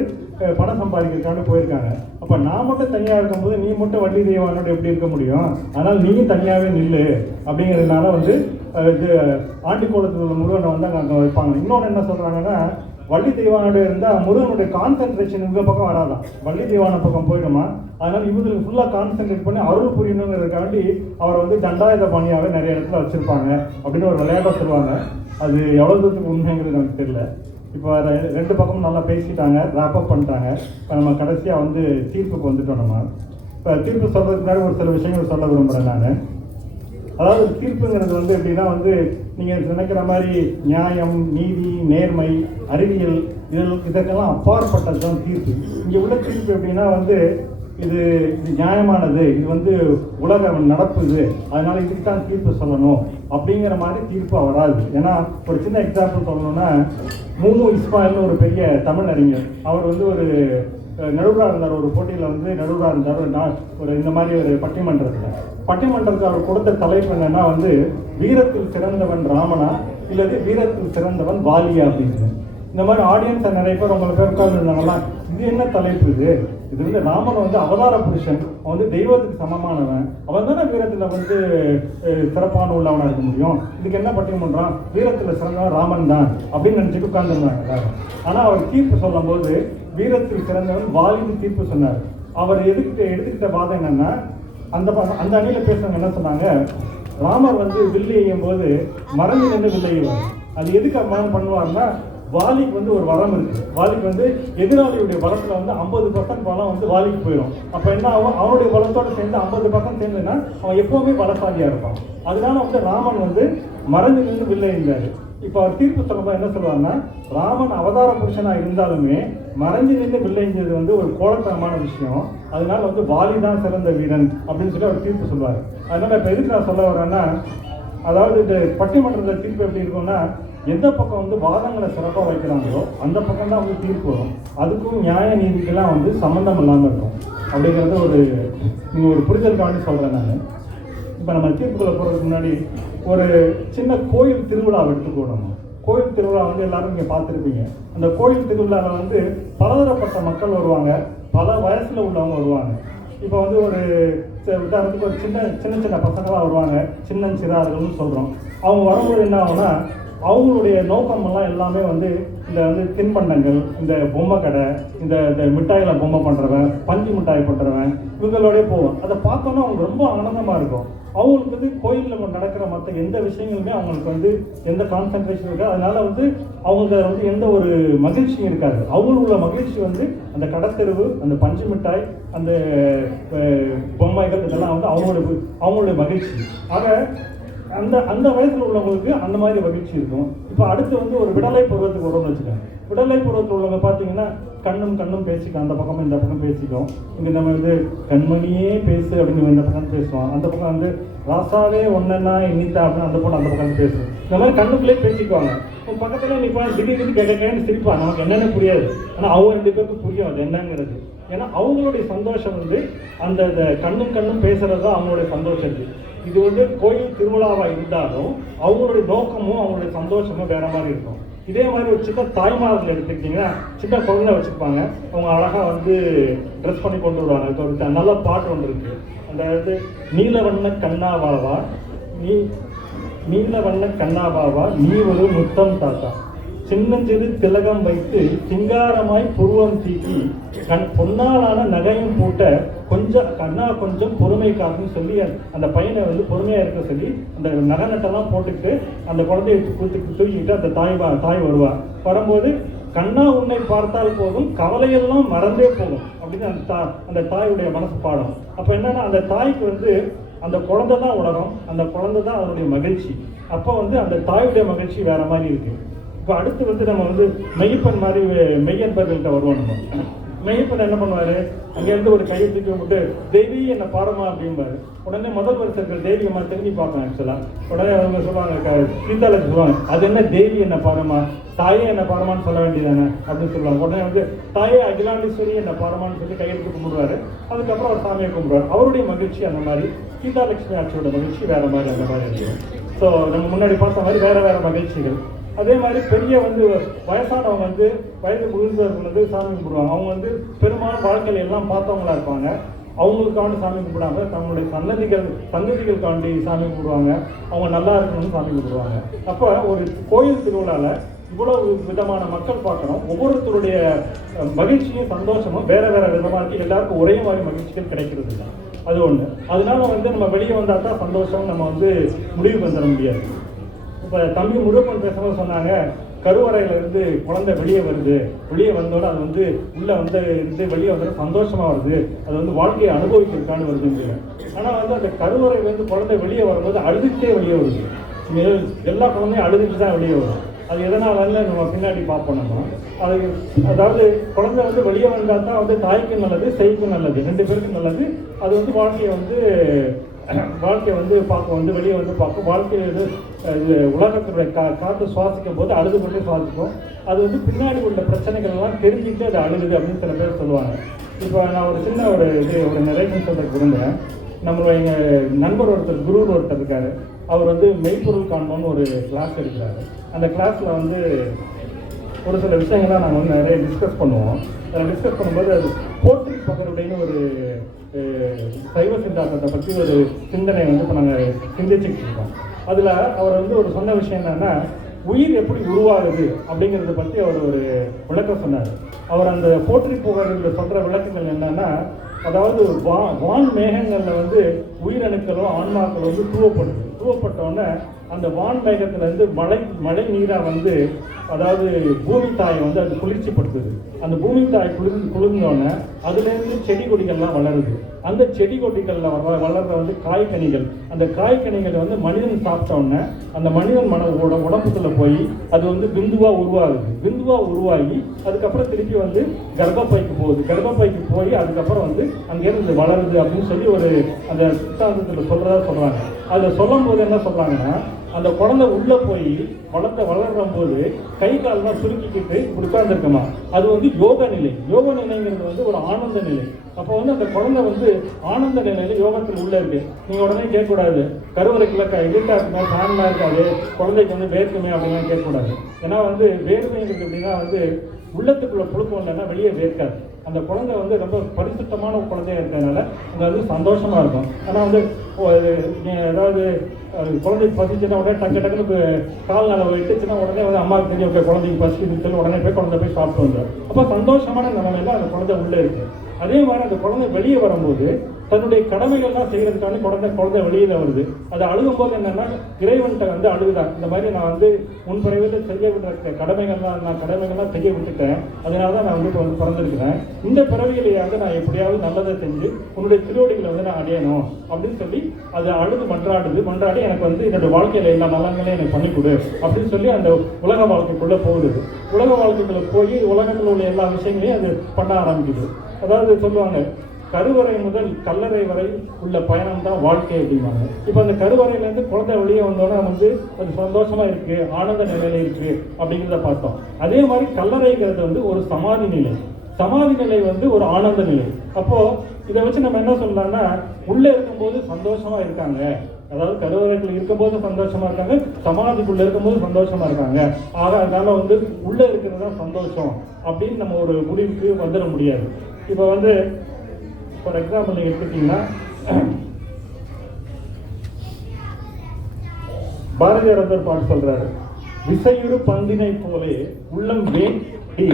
பணம் சம்பாதிக்கிறதுக்காக போயிருக்காங்க. அப்போ நான் மட்டும் தனியாக இருக்கும்போது நீ மட்டும் வள்ளி தெய்வானோட எப்படி இருக்க முடியும், அதனால் நீயும் தனியாகவே நில்லு அப்படிங்கிறதுனால வந்து இது ஆண்டிக்கோலத்தில் உள்ள முருகனை வந்து அங்கே வைப்பாங்க. இன்னொன்று என்ன சொல்கிறாங்கன்னா, வள்ளி தெய்வானோட இருந்தால் முருகனுடைய கான்சன்ட்ரேஷன் இந்த பக்கம் வராதான், வள்ளி தெய்வான பக்கம் போயிடுமா. அதனால் இவங்களுக்கு ஃபுல்லாக கான்சன்ட்ரேட் பண்ணி அருள் புரியணுங்கிறதுக்காண்டி அவரை வந்து தண்டாயுத பாணியாகவே நிறைய இடத்துல வச்சுருப்பாங்க அப்படின்னு ஒரு விளையாட்டாக சொல்லுவாங்க. அது எவ்வளோ தூரத்துக்கு உண்மைங்கிறது நமக்கு தெரியல. இப்போ ரெண்டு பக்கமும் நல்லா பேசிட்டாங்க, ராப்பப் பண்ணிட்டாங்க. இப்போ நம்ம கடைசியாக வந்து தீர்ப்புக்கு வந்துட்டோம். நம்ம இப்போ தீர்ப்பு சொல்கிறதுக்கு முன்னாடி ஒரு சில விஷயங்கள் சொல்ல விரும்புகிறேன் நான். அதாவது தீர்ப்புங்கிறது வந்து எப்படின்னா வந்து நீங்கள் நினைக்கிற மாதிரி நியாயம், நீதி, நேர்மை, அறிவியல் இதற்கெல்லாம் அப்பாற்பட்டது தான் தீர்ப்பு. இங்கே உள்ள தீர்ப்பு எப்படின்னா வந்து இது நியாயமானது, இது வந்து உலக நடப்பு, இது அதனால இதுக்கு தான் தீர்ப்பு சொல்லணும் அப்படிங்கிற மாதிரி தீர்ப்பு வராது. ஏன்னா ஒரு சின்ன எக்ஸாம்பிள் சொல்லணும்னா, மூமு இஸ்மாயில்னு ஒரு பெரிய தமிழ் அறிஞர், அவர் வந்து ஒரு நடுவராக இருந்தார். ஒரு போட்டியில் வந்து நடுவராக இருந்தார். ஒரு இந்த மாதிரி ஒரு பட்டிமன்றத்துக்கு அவர் கொடுத்த தலைப்பு என்னன்னா வந்து வீரத்தில் சிறந்தவன் ராமனா இல்லது வீரத்தில் சிறந்தவன் வாலியா அப்படின்னு. இந்த மாதிரி ஆடியன்ஸை நிறைய பேர் உங்களை பேர் உட்கார்ந்துருந்தாங்களா, இது என்ன தலைப்பு, இது வந்து ராமன் வந்து அவதார புருஷன், அவன் வந்து தெய்வத்துக்கு சமமானவன், அவன் தானே வீரத்தில் வந்து சிறப்பான உள்ளவனாக இருக்க முடியும், இதுக்கு என்ன பட்டிமன்றம், வீரத்தில் சிறந்தவன் ராமன் தான் அப்படின்னு நினச்சிட்டு உட்கார்ந்துருந்தாங்க எல்லாரும். ஆனால் அவர் தீர்ப்பு சொல்லும் போது வீரத்தில் சிறந்தவன் வாலின்னு தீர்ப்பு சொன்னார். அவர் எடுத்துக்கிட்ட வாதம் என்னன்னா, அந்த அணியில் பேசுறவங்க என்ன சொன்னாங்க, ராமர் வந்து வில்லு எய்யும் போது மறந்து நின்று வில்லு எய்வார். அது எதுக்கு அம்மாவும் பண்ணுவார்னா, வாலிக்கு வந்து ஒரு வரம் இருக்குது. வாலிக்கு வந்து எதிராளியுடைய பலத்தில் வந்து 50% பலம் வந்து வாலிக்கு போயிடும். அப்போ என்ன ஆகும், அவனுடைய பலத்தோடு சேர்ந்து 50% சேர்ந்துன்னா அவன் எப்போவுமே பலசாலியாக இருப்பான். அதனால வந்து ராமன் வந்து மறைஞ்சு நின்று வில்லை இருந்தார். இப்போ அவர் தீர்ப்பு சொல்லும்போது என்ன சொல்லுவாருன்னா, ராமன் அவதார புருஷனாக இருந்தாலுமே மறைஞ்சு நின்று வில்லைஞ்சது வந்து ஒரு கோலத்தனமான விஷயம், அதனால வந்து வாலி தான் சிறந்த வீரன் அப்படின்னு சொல்லி அவர் தீர்ப்பு சொல்லுவார். அதனால இப்போ எதுக்கு நான் சொல்ல வரேன்னா, அதாவது இந்த பட்டிமன்றத்தில் தீர்ப்பு எப்படி இருக்கும்னா, எந்த பக்கம் வந்து வாதங்களை சிறப்பாக வைக்கிறாங்களோ அந்த பக்கம் தான் வந்து தீர்ப்பு வரும். அதுக்கும் நியாய நீதிக்கெல்லாம் வந்து சம்மந்தம் இல்லாமல் இருக்கும் அப்படிங்கிறது ஒரு புரிதலுக்காண்டி சொல்கிறேன் நான். இப்போ நம்ம தீர்ப்புகளை போகிறதுக்கு முன்னாடி ஒரு சின்ன கோயில் திருவிழாவை எடுத்துக்கணும். கோயில் திருவிழா வந்து எல்லாரும் இங்கே பார்த்துருப்பீங்க. அந்த கோயில் திருவிழாவில் வந்து பலதரப்பட்ட மக்கள் வருவாங்க, பல வயசில் உள்ளவங்க வருவாங்க. இப்போ வந்து ஒரு உதாரணத்துக்கு ஒரு சின்ன சின்ன பசங்களாக வருவாங்க, சின்ன சிறார்கள்னு சொல்கிறோம். அவங்க வரும்போது என்ன ஆகும்னா, அவங்களுடைய நோக்கமெல்லாம் எல்லாமே வந்து இந்த வந்து தின்பண்டங்கள், இந்த பொம்மை கடை, இந்த மிட்டாயில் பொம்மை பண்ணுறவன், பஞ்சு மிட்டாய் பண்ணுறவன், இவங்களோடய போவோம். அதை பார்த்தோன்னா அவங்க ரொம்ப ஆனந்தமாக இருக்கும். அவங்களுக்கு வந்து கோயிலில் நடக்கிற மற்ற எந்த விஷயங்களுமே அவங்களுக்கு வந்து எந்த கான்சன்ட்ரேஷன் இருக்காது. அதனால வந்து அவங்க வந்து எந்த ஒரு மகிழ்ச்சியும் இருக்காது. அவங்களுள்ள மகிழ்ச்சி வந்து அந்த கடத்தெருவு, அந்த பஞ்சு மிட்டாய், அந்த பொம்மைகள், இதெல்லாம் வந்து அவங்களுடைய மகிழ்ச்சி. ஆக அந்த வயசில் உள்ளவங்களுக்கு அந்த மாதிரி மகிழ்ச்சி இருக்கும். இப்போ அடுத்து வந்து ஒரு விடலை பருவத்துக்கு வரும்னு வச்சுக்கோங்க. விடலை பருவத்தில் உள்ளவங்க பார்த்தீங்கன்னா கண்ணும் பேசிக்கும், அந்த பக்கமும் இந்த பக்கம் பேசிக்கும். இங்கே நம்ம வந்து கண்மணியே பேசு அப்படின்னு இந்த பக்கம் பேசுவோம், அந்த பக்கம் வந்து ராசாவே ஒன்னா இன்னித்தா அப்படின்னு அந்த பக்கம் பேசுவோம். இந்த மாதிரி கண்ணுக்குள்ளே பேசிக்குவாங்க. இப்போ பக்கத்தில் நிற்பாங்க, திடீர்னு கேட்கன்னு சிரிப்பாங்க. நமக்கு என்னென்ன புரியாது, ஆனால் அவங்க 2 பேருக்கு புரியும் அது என்னங்கிறது. ஏன்னா அவங்களுடைய சந்தோஷம் வந்து அந்த கண்ணும் பேசுறது தான் அவங்களுடைய சந்தோஷம். இது வந்து கோயில் திருவிழாவாக இருந்தாலும் அவங்களுடைய நோக்கமும் அவங்களுடைய சந்தோஷமும் வேற மாதிரி இருக்கும். இதே மாதிரி ஒரு சின்ன தாய்மார்கள் எடுத்துக்கிட்டிங்கன்னா, சின்ன குழந்தை வச்சுருப்பாங்க, அவங்க அழகாக வந்து ட்ரெஸ் பண்ணி கொண்டு வருவாங்க. இப்போ ஒரு நல்ல பாட்டு ஒன்று இருக்குது, அந்த இது நீலவண்ண கண்ணாவாவா நீலவண்ண கண்ணாவாவா நீ ஒரு முத்தம் தாத்தா, சின்னஞ்சிறு திலகம் வைத்து சிங்காரமாய் புருவம் தீக்கி பொன்னாலான நகையும் பூட்ட கொஞ்சம் பொறுமை காக்குன்னு சொல்லி அந்த பையனை வந்து பொறுமையாக இருக்க சொல்லி அந்த நகை நட்டெல்லாம் போட்டுக்கிட்டு அந்த குழந்தைய தூக்கிக்கிட்டு அந்த தாய் வரும்போது கண்ணா உன்னை பார்த்தால் போதும் கவலையெல்லாம் மறந்தே போகும் அப்படின்னு அந்த தாயுடைய மனசு பாடும். அப்போ என்னன்னா, அந்த தாய்க்கு வந்து அந்த குழந்தை தான் உலகம், அந்த குழந்தை தான் அதனுடைய மகிழ்ச்சி. அப்போ வந்து அந்த தாயுடைய மகிழ்ச்சி வேற மாதிரி இருக்கு. இப்போ அடுத்து வந்து நம்ம வந்து மெய்யப்பன் மாதிரி மெய்யன்பர்கள்ட்ட வருவோம். நம்ம மெய்ப்பன் என்ன பண்ணுவாரு, அங்கேருந்து ஒரு கையை தூக்கி விட்டு தேவி என்ன பாருமா அப்படிம்பாரு. உடனே முதல் வருஷத்துக்கு தேவி அம்மா திரும்பி பார்க்கலாம். ஆக்சுவலா உடனே அவங்க சொல்லுவாங்க, சீதால சொல்லுவாங்க, அது என்ன தேவி என்ன பாருமா, தாயே என்ன பாருமான்னு சொல்ல வேண்டியதானே அப்படின்னு சொல்லுவாங்க. உடனே வந்து தாயே அகிலாண்டேஸ்வரி என்ன பாருமான்னு சொல்லி கையெழுத்து கும்பிடுவாரு. அதுக்கப்புறம் அவர் சாமியை கும்பிடுவார். அவருடைய மகிழ்ச்சி அந்த மாதிரி, சீதாலட்சுமி ஆட்சியோட மகிழ்ச்சி வேற மாதிரி அந்த மாதிரி இருக்கும். ஸோ நம்ம முன்னாடி பார்த்த மாதிரி வேற வேற மகிழ்ச்சிகள். அதே மாதிரி பெரிய வந்து வயசானவங்க வந்து வயது முதிர்ந்தவர்கள் வந்து சாமி கும்பிடுவாங்க. அவங்க வந்து பெரும்பாலும் வாழ்க்கையில எல்லாம் பார்த்தவங்களா இருப்பாங்க. அவங்களுக்காண்டி சாமி கும்பிடாம தங்களுடைய சந்ததிகளுக்காண்டி சாமி கும்பிடுவாங்க. அவங்க நல்லா இருக்கணும்னு சாமி கும்பிடுவாங்க. அப்போ ஒரு கோயில் திருவிழால இவ்வளவு விதமான மக்கள் பார்க்கணும். ஒவ்வொருத்தருடைய மகிழ்ச்சியும் சந்தோஷமும் வேற வேற விதமா இருக்கு. எல்லாருக்கும் ஒரே மாதிரி மகிழ்ச்சிகள் கிடைக்கிறது இல்லை. அது ஒண்ணு. அதனால வந்து நம்ம வெளியே வந்தா தான் சந்தோஷம் நம்ம வந்து முடிவு வந்துட முடியாது. இப்போ தம்பி முருகன் பேசும்போது சொன்னாங்க, கருவறையில இருந்து குழந்தை வெளியே வருது, வெளியே வந்தோட அது வந்து உள்ள வந்து இருந்து வெளியே வந்து சந்தோஷமா வருது, அது வந்து வாழ்க்கையை அனுபவிக்கிறதுக்கான வருதுன்னு. ஆனா வந்து அந்த கருவறையில இருந்து குழந்தை வெளியே வரும்போது அழுதுகிட்டே வெளியே வருது. எல்லா குழந்தையும் அழுதுட்டு தான் வெளியே வரும். அது எதனால நம்ம பின்னாடி பார்ப்போம். நம்ம அது அதாவது குழந்தை வந்து வெளியே வந்தால் தான் வந்து தாய்க்கும் நல்லது, சேய்க்கும் நல்லது, ரெண்டு பேருக்கும் நல்லது. அது வந்து வாழ்க்கையை வந்து பார்க்க வந்து வெளியே வந்து பார்க்கும். வாழ்க்கையை வந்து உலகத்துடைய காற்று சுவாசிக்கும் போது அழுது கொண்டே சுவாசிக்கும். அது வந்து பின்னாடி உள்ள பிரச்சனைகள் எல்லாம் தெரிஞ்சுட்டு அது அழுகுது அப்படின்னு சில பேர் சொல்லுவாங்க. இப்போ நான் ஒரு சின்ன ஒரு நிறைய சொல்றதுக்கு விரும்புகிறேன். நம்மளோட எங்கள் நண்பர் ஒருத்தர், குரு ஒருத்தர் இருக்காரு. அவர் வந்து மெய்ப்பொருள் காண்போம்னு ஒரு கிளாஸ் எடுக்கிறாரு. அந்த கிளாஸில் வந்து ஒரு சில விஷயங்கள்லாம் நாங்கள் வந்து நிறைய டிஸ்கஸ் பண்ணுவோம். அதில் டிஸ்கஸ் பண்ணும்போது அது போற்றி பகருடைன்னு ஒரு சைவ சித்தாந்தத்தை பற்றி ஒரு சிந்தனை வந்து இப்போ நாங்கள் சிந்திச்சுக்கிட்டு இருக்கோம். அதில் அவர் வந்து ஒரு சொன்ன விஷயம் என்னன்னா, உயிர் எப்படி உருவாகுது அப்படிங்கிறத பற்றி அவர் ஒரு விளக்கம் சொன்னார். அவர் அந்த போற்றி புகழில் சொல்கிற விளக்கங்கள் என்னன்னா, அதாவது வான் மேகங்களில் வந்து உயிரணுக்களோ ஆன்மாக்களோ வந்து தூவப்பட்டோன்னே அந்த வான் மேகத்துலேருந்து மழை நீராக வந்து, அதாவது பூமி தாயை வந்து அது குளிர்ச்சிப்படுத்துது. அந்த பூமி தாய் குளிர்ந்தோடனே அதுலேருந்து செடி கொடிகள்லாம் வளருது. அந்த செடி கொடிகளில் வளர்ற வந்து காய்கனிகள். அந்த காய்கனிகளை வந்து மனிதன் சாப்பிட்டோன்னே அந்த மனிதன் உடம்புக்குள்ள போய் அது வந்து பிந்துவா உருவாகி அதுக்கப்புறம் திருப்பி வந்து கர்ப்பப்பைக்கு போகுது. கர்ப்பப்பைக்கு போய் அதுக்கப்புறம் வந்து அங்கேருந்து வளருது அப்படின்னு சொல்லி ஒரு அந்த சித்தாந்தத்தில் சொல்றாங்க. அதில் சொல்லும் போது என்ன சொல்றாங்கன்னா, அந்த குழந்தை உள்ள போய் வளரும் போது கை கால்லாம் சுருக்கிக்கிட்டு இப்படி உட்கார்ந்துருக்குமா, அது வந்து யோக நிலைங்கிறது வந்து ஒரு ஆனந்த நிலை. அப்போ வந்து அந்த குழந்தை வந்து ஆனந்த நிலையில யோகத்தில் உள்ள இருக்கு. நீங்க உடனே கேட்கக்கூடாது, கருவறைக்குள்ள இருட்டா இருக்குமே, ஃபேன்லாம் இருக்காது, குழந்தைக்கு வந்து வேர்க்குமே அப்படின்லாம் கேட்கக்கூடாது. ஏன்னா வந்து வேர்வைங்கிறது அப்படின்னா வந்து உள்ளத்துக்குள்ள புழுக்கம் இல்லைன்னா வெளியே வேர்க்காது. அந்த குழந்தை வந்து ரொம்ப பரிசுத்தமான குழந்தையா இருக்கிறதுனால அங்கே வந்து சந்தோஷமா இருக்கும். ஆனால் வந்து ஏதாவது குழந்தைக்கு பசிச்சுன்னா உடனே டக்குன்னு கால்நாள வெட்டுச்சுன்னா உடனே வந்து அம்மாவுக்கு தெரியும் குழந்தைக்கு பசிக்குதுன்னு சொல்லி உடனே போய் குழந்தை போய் சாப்பிட்டு வந்துடும். அப்போ சந்தோஷமான நிலைமையில அந்த குழந்தை உள்ளே இருக்கு. அதே மாதிரி அந்த குழந்தை வெளியே வரும்போது தன்னுடைய கடமைகள்லாம் செய்யறதுக்கான குழந்தை வெளியில வருது. அது அழுகும் போது என்னன்னா, இறைவன்கிட்ட வந்து அழுகுதான், இந்த மாதிரி நான் வந்து முன்பிறவியில் செய்ய விட்ட கடமைகள்லாம் செய்ய விட்டுட்டேன், அதனாலதான் நான் வந்து இப்போ வந்து பிறந்திருக்கிறேன். இந்த பிறவியிலேயாவது நான் எப்படியாவது நல்லதை செஞ்சு உன்னுடைய திருவடிகளை வந்து நான் அடையணும் அப்படின்னு சொல்லி அது அழுது மன்றாடி எனக்கு வந்து என்னோட வாழ்க்கையில எல்லா நலங்களையும் எனக்கு பண்ணி கொடு அப்படின்னு சொல்லி அந்த உலக வாழ்க்கைக்குள்ள போகுது. உலக வாழ்க்கைக்குள்ள போய் உலகத்தில் உள்ள எல்லா விஷயங்களையும் அது பண்ண ஆரம்பிக்குது. அதாவது சொல்லுவாங்க, கருவறை முதல் கல்லறை வரை உள்ள பயணம் தான் வாழ்க்கை அப்படின்னாங்க. இப்போ அந்த கருவறையிலேருந்து குழந்தை வெளியே வந்தோன்னா வந்து அது சந்தோஷமா இருக்கு, ஆனந்த நிலையில இருக்கு அப்படிங்கிறத பார்த்தோம். அதே மாதிரி கல்லறைங்கிறது வந்து ஒரு சமாதி நிலை வந்து ஒரு ஆனந்த நிலை. அப்போ இதை வச்சு நம்ம என்ன சொல்லலாம்னா, உள்ள இருக்கும்போது சந்தோஷமா இருக்காங்க, அதாவது கருவறைகள் இருக்கும்போது சந்தோஷமா இருக்காங்க, சமாதிக்குள்ள இருக்கும்போது சந்தோஷமா இருக்காங்க. ஆக அதனால வந்து உள்ள இருக்கிறது தான் சந்தோஷம் அப்படின்னு நம்ம ஒரு முடிவுக்கு வந்துட முடியாது. இப்போ வந்து ஃபார் எக்ஸாம்பிள் நீங்க எடுத்துட்டீங்கன்னா, பாரதியார் வந்து ஒரு பாட்டு சொல்றாரு, விசையுறு பந்தினை போலே உள்ளம் வேண்டி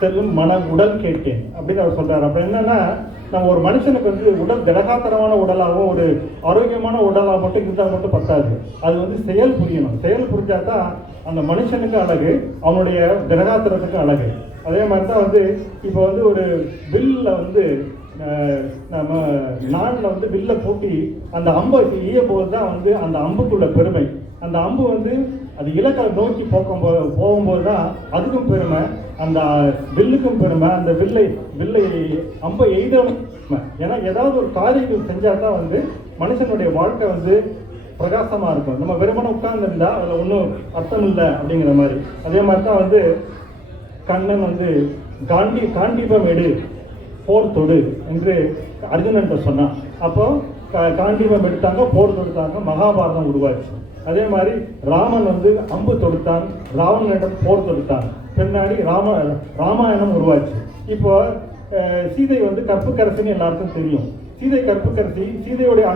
செல்லும் உடல் கேட்டேன் அப்படின்னு அவர் சொல்றாரு. அப்ப என்னன்னா, நம்ம ஒரு மனுஷனுக்கு வந்து உடல் திடகாத்திரமான உடலாகவும் ஒரு ஆரோக்கியமான உடலாக மட்டும் இருந்தால் மட்டும் பத்தாது. அது வந்து செயல் புரியணும். செயல் புரிஞ்சாதான் அந்த மனுஷனுக்கு அழகு, அவனுடைய திடகாத்திரத்துக்கு அழகு. அதே மாதிரி தான் வந்து இப்போ வந்து ஒரு பில்லில் வந்து நம்ம நாளில் வந்து வில்ல பூட்டி அந்த அம்பை ஈயும் போது தான் வந்து அந்த அம்புக்குள்ள பெருமை. அந்த அம்பு வந்து அது இலக்கை நோக்கி போகும்போது தான் அதுக்கும் பெருமை, அந்த வில்லுக்கும் பெருமை, அந்த வில்லை அம்பை எய்தவனும். ஏன்னா ஏதாவது ஒரு காரியங்கள் செஞ்சால் தான் வந்து மனுஷனுடைய வாழ்க்கை வந்து பிரகாசமாக இருக்கும். நம்ம வெறுமனை உட்கார்ந்துருந்தா அதில் ஒன்றும் அர்த்தம் இல்லை அப்படிங்கிற மாதிரி. அதே மாதிரி தான் வந்து கண்ணன் வந்து காண்டீபம் எடு போர் தொடு என்று அர்ஜுனன்ட்ட சொன்னான். அப்போ காண்டீபம் எடுத்தாங்க, போர் தொடுத்தாங்க, மகாபாரதம் உருவாச்சு. அதே மாதிரி ராமன் வந்து அம்பு தொடுத்தான், ராவணனிடம் போர் தொடுத்தான், பின்னாடி ராமாயணம் உருவாச்சு. இப்போ சீதை வந்து கற்புக்கரசின்னு எல்லாருக்கும் தெரியும். சீதை கற்புக்கரசி, சீதையுடைய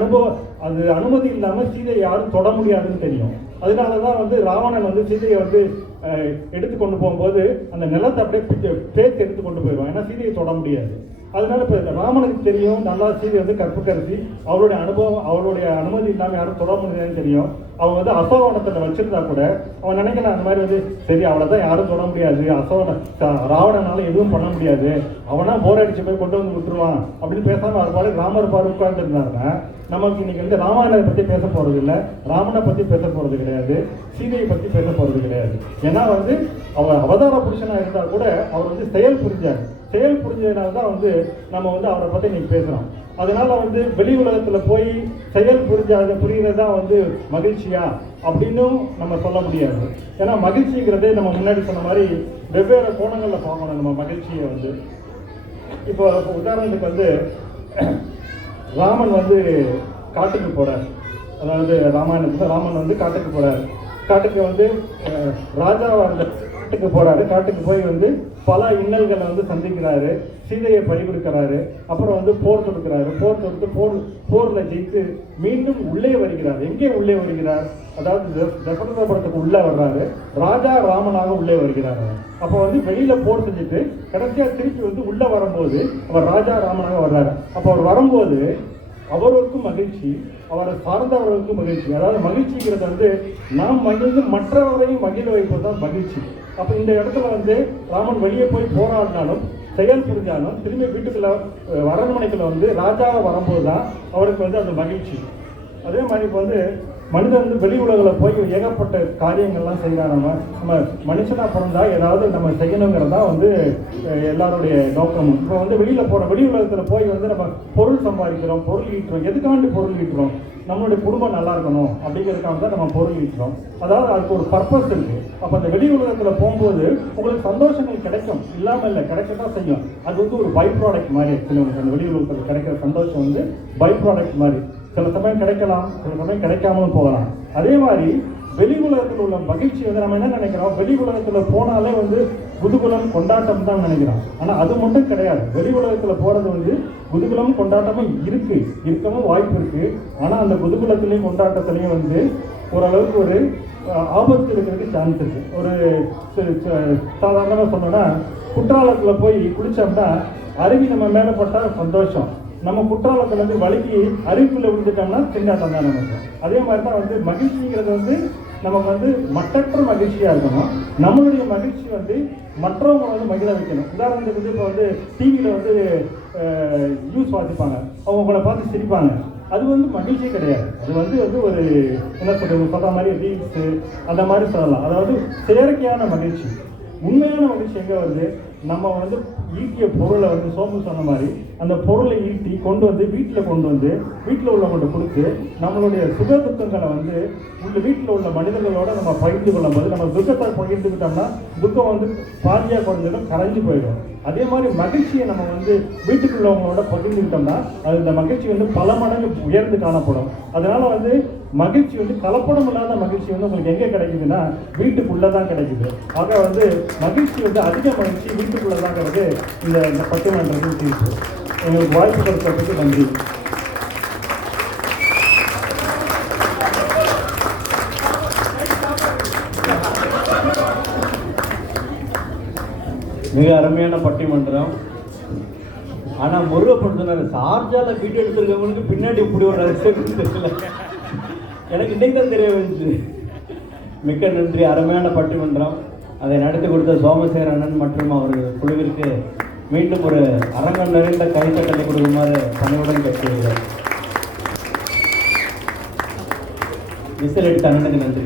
அது அனுமதி இல்லாமல் சீதை யாரும் தொட முடியாதுன்னு தெரியும். அதனால தான் வந்து ராவணன் வந்து சீதையை வந்து எடுத்து கொண்டு போகும்போது அந்த நிலத்தை அப்படியே பேச்சு எடுத்து கொண்டு போயிடுவான். ஏன்னா சீதையை தொட முடியாது. அதனால இப்போ ராமனுக்கு தெரியும் நல்லா சீதை வந்து கற்புக்கரசி, அவருடைய அவருடைய அனுமதி இல்லாமல் யாரும் தொட முடியாதுன்னு தெரியும். அவன் வந்து அசோகவனத்தில் வச்சிருந்தா கூட அவன் நினைக்கலாம் அந்த மாதிரி வந்து சரி அவ்வளோதான் யாரும் தொட முடியாது, ராவணனால எதுவும் பண்ண முடியாது, அவனா போர் அடிச்சு போய் கொண்டு வந்து விட்டுருவான் அப்படின்னு பேசாமல் அவர் பாரு ராமர் பாரு உட்கார்ந்துருந்தாருன்னா நமக்கு இன்னைக்கு வந்து ராமாயணத்தை பற்றி பேச போகிறது இல்லை, ராமனை பற்றி பேச போகிறது கிடையாது, சீதையை பற்றி பேச போகிறது கிடையாது. ஏன்னா வந்து அவர் அவதார புருஷனாக இருந்தால் கூட அவர் வந்து செயல் புரிஞ்சதுனால தான் வந்து நம்ம வந்து அவரை பற்றி இன்னைக்கு பேசுகிறோம். அதனால வந்து வெளி உலகத்தில் போய் செயல் புரிகிறது தான் வந்து மகிழ்ச்சியா அப்படின்னும் நம்ம சொல்ல முடியாது. ஏன்னா மகிழ்ச்சிங்கிறதே நம்ம முன்னாடி சொன்ன மாதிரி வெவ்வேறு கோணங்களில் பார்க்கணும் நம்ம மகிழ்ச்சியை வந்து. இப்போ உதாரணத்துக்கு வந்து ராமன் வந்து காட்டுக்கு போகிறார். அதாவது ராமாயணத்தில் ராமன் வந்து காட்டுக்கு போகிறார். காட்டுக்கு வந்து ராஜாவாக இருந்த காட்டுக்கு போகிறாரு. காட்டுக்கு போய் வந்து பல இன்னல்களை வந்து சந்திக்கிறாரு, சீதையை பறிகொடுக்கிறாரு, அப்புறம் வந்து போர் தொடுக்கிறாரு. போர் தொடுத்து போரில் ஜெயித்து மீண்டும் உள்ளே வருகிறார். எங்கே உள்ளே வருகிறார்? அதாவது தசரதபுரத்துக்கு உள்ளே வர்றாரு, ராஜா ராமனாக உள்ளே வருகிறார். அப்போ வந்து வெளியில போர் செஞ்சுட்டு கடைசியாக திருப்பி வந்து உள்ளே வரும்போது அவர் ராஜா ராமனாக வர்றாரு. அப்போ அவர் வரும்போது அவர்களுக்கும் மகிழ்ச்சி, அவரை சார்ந்தவர்களுக்கும் மகிழ்ச்சி. அதாவது மகிழ்ச்சிங்கிறது வந்து நாம் மகிழ்ந்து மற்றவரையும் மகிழ வைப்பது தான் மகிழ்ச்சி. அப்போ இந்த இடத்துல வந்து ராமன் வெளியே போய் போராடினாலும் செயல் புரிஞ்சாலும் திரும்பி வீட்டுக்குள்ள அரண்மனைக்குள்ள வந்து ராஜாவை வரும்போது தான் அவருக்கு வந்து அந்த மகிழ்ச்சி. அதே மாதிரி இப்போ வந்து மனிதன் வந்து வெளி உலகில் போய் ஏகப்பட்ட காரியங்கள்லாம் செய்யலாம். நம்ம மனுஷனாக பிறந்தா ஏதாவது நம்ம செய்யணுங்கிறதா வந்து எல்லாருடைய நோக்கமும். இப்போ வந்து வெளி உலகத்தில் போய் வந்து நம்ம பொருள் சம்பாதிக்கிறோம், பொருள் ஈட்டுறோம். எதுக்காண்டி பொருள் ஈட்டுறோம்? நம்மளுடைய குடும்பம் நல்லா இருக்கணும் அப்படிங்கிறதுக்காக தான் நம்ம பொருள் ஈட்டுறோம். அதாவது அதுக்கு ஒரு பர்பஸ் இருக்கு. அப்போ அந்த வெளி உலகத்தில் போகும்போது உங்களுக்கு சந்தோஷங்கள் கிடைக்கும், இல்லாமல் இல்லை, கிடைக்க தான் செய்யும். அது வந்து ஒரு பை ப்ராடக்ட் மாதிரி. உங்களுக்கு அந்த வெளி உலகத்தில் கிடைக்கிற சந்தோஷம் வந்து பை ப்ராடக்ட் மாதிரி. சில சமயம் கிடைக்கலாம், சில சமயம் கிடைக்காமலும் போகலாம். அதே மாதிரி வெளி உலகத்தில் உள்ள மகிழ்ச்சி வந்து நம்ம என்ன நினைக்கிறோம், வெளி உலகத்தில் போனாலே வந்து குதூகலம் கொண்டாட்டம் தான் நினைக்கிறோம். ஆனால் அது மட்டும் கிடையாது. வெளி உலகத்தில் போகிறது வந்து குதூகலம் கொண்டாட்டமும் இருக்கவும் வாய்ப்பு இருக்கு. ஆனால் அந்த குதூகலத்திலையும் கொண்டாட்டத்திலையும் வந்து ஓரளவுக்கு ஒரு ஆபத்து இருக்கிறதுக்கு சான்ஸ் இருக்கு. ஒரு சாதாரணமாக சொன்னோன்னா குற்றாலத்தில் போய் குளித்தோம்னா அருவி நம்ம மேலே போட்டால் சந்தோஷம், நம்ம குற்றாலத்துலேருந்து வலிக்கு அருவிக்குள்ளே விழுந்துட்டோம்னா திண்டாட்டம் தான் நமக்கு. அதே மாதிரி தான் வந்து மகிழ்ச்சிங்கிறது வந்து நமக்கு வந்து மற்றற்ற மகிழ்ச்சியாக இருக்கணும். நம்மளுடைய மகிழ்ச்சி வந்து மற்றவங்க வந்து மகிழ வைக்கணும். உதாரணத்துக்கு வந்து இப்போ வந்து டிவியில் வந்து நியூஸ் வாசிப்பாங்க, அவங்க உங்களை பார்த்து சிரிப்பாங்க. அது வந்து மகிழ்ச்சி கிடையாது. அது வந்து ஒரு என்ன சொல்கிற மாதிரி ரீல்ஸு அந்த மாதிரி சொல்லலாம். அதாவது செயற்கையான மகிழ்ச்சி. உண்மையான மகிழ்ச்சி எங்கே வந்து நம்ம வந்து ஈட்டிய பொருளை வந்து சோம்பு சொன்ன மாதிரி அந்த பொருளை ஈட்டி கொண்டு வந்து வீட்டில் உள்ளவங்கள்ட்ட கொடுத்து நம்மளுடைய சுக துக்கங்களை வந்து வீட்டில் உள்ள மனிதர்களோட நம்ம பகிர்ந்து கொள்ளும் போது நம்ம துக்கத்தை பகிர்ந்துக்கிட்டோம்னா துக்கம் வந்து பாதியாக குறைஞ்சிடும், கரைஞ்சி போயிடும். அதே மாதிரி மகிழ்ச்சியை நம்ம வந்து வீட்டுக்குள்ளவங்களோட பகிர்ந்துக்கிட்டோம்னா அது இந்த மகிழ்ச்சி வந்து பல மடங்கு உயர்ந்து காணப்படும். அதனால வந்து மகிழ்ச்சி வந்து கலப்படம் இல்லாத மகிழ்ச்சி வந்து உங்களுக்கு எங்கே கிடைக்குதுன்னா வீட்டுக்குள்ளே தான் கிடைக்குது. ஆக வந்து மகிழ்ச்சி வந்து அதிக மகிழ்ச்சி வீட்டுக்குள்ளே தான் கிடைக்குது. இந்த பட்டிமன்றத்தில் தீர்ப்பு. எங்களுக்கு வாய்ப்பு கொடுத்ததுக்கு நன்றி. மிக அருமையான பட்டிமன்றம். ஆனால் முருகப்படுத்தினார் சார்ஜால வீடியோ எடுத்துருக்கவங்களுக்கு பின்னாடி இப்படி ஒரு ரகசியம் தெரியல, எனக்கு இன்னைக்கு தான் தெரிய வந்துச்சு. மிக்க நன்றி. அருமையான பட்டிமன்றம். அதை நடத்தி கொடுத்த சோமசேகர் அண்ணன் மற்றும் அவர் குழுவிற்கு மீண்டும் ஒரு அரங்கம் நிறைந்த கைத்தட்டலை கொடுக்குமாறு பணியுடன் கேட்கிறேன். விசில் எடுத்த அண்ணனுக்கு நன்றி.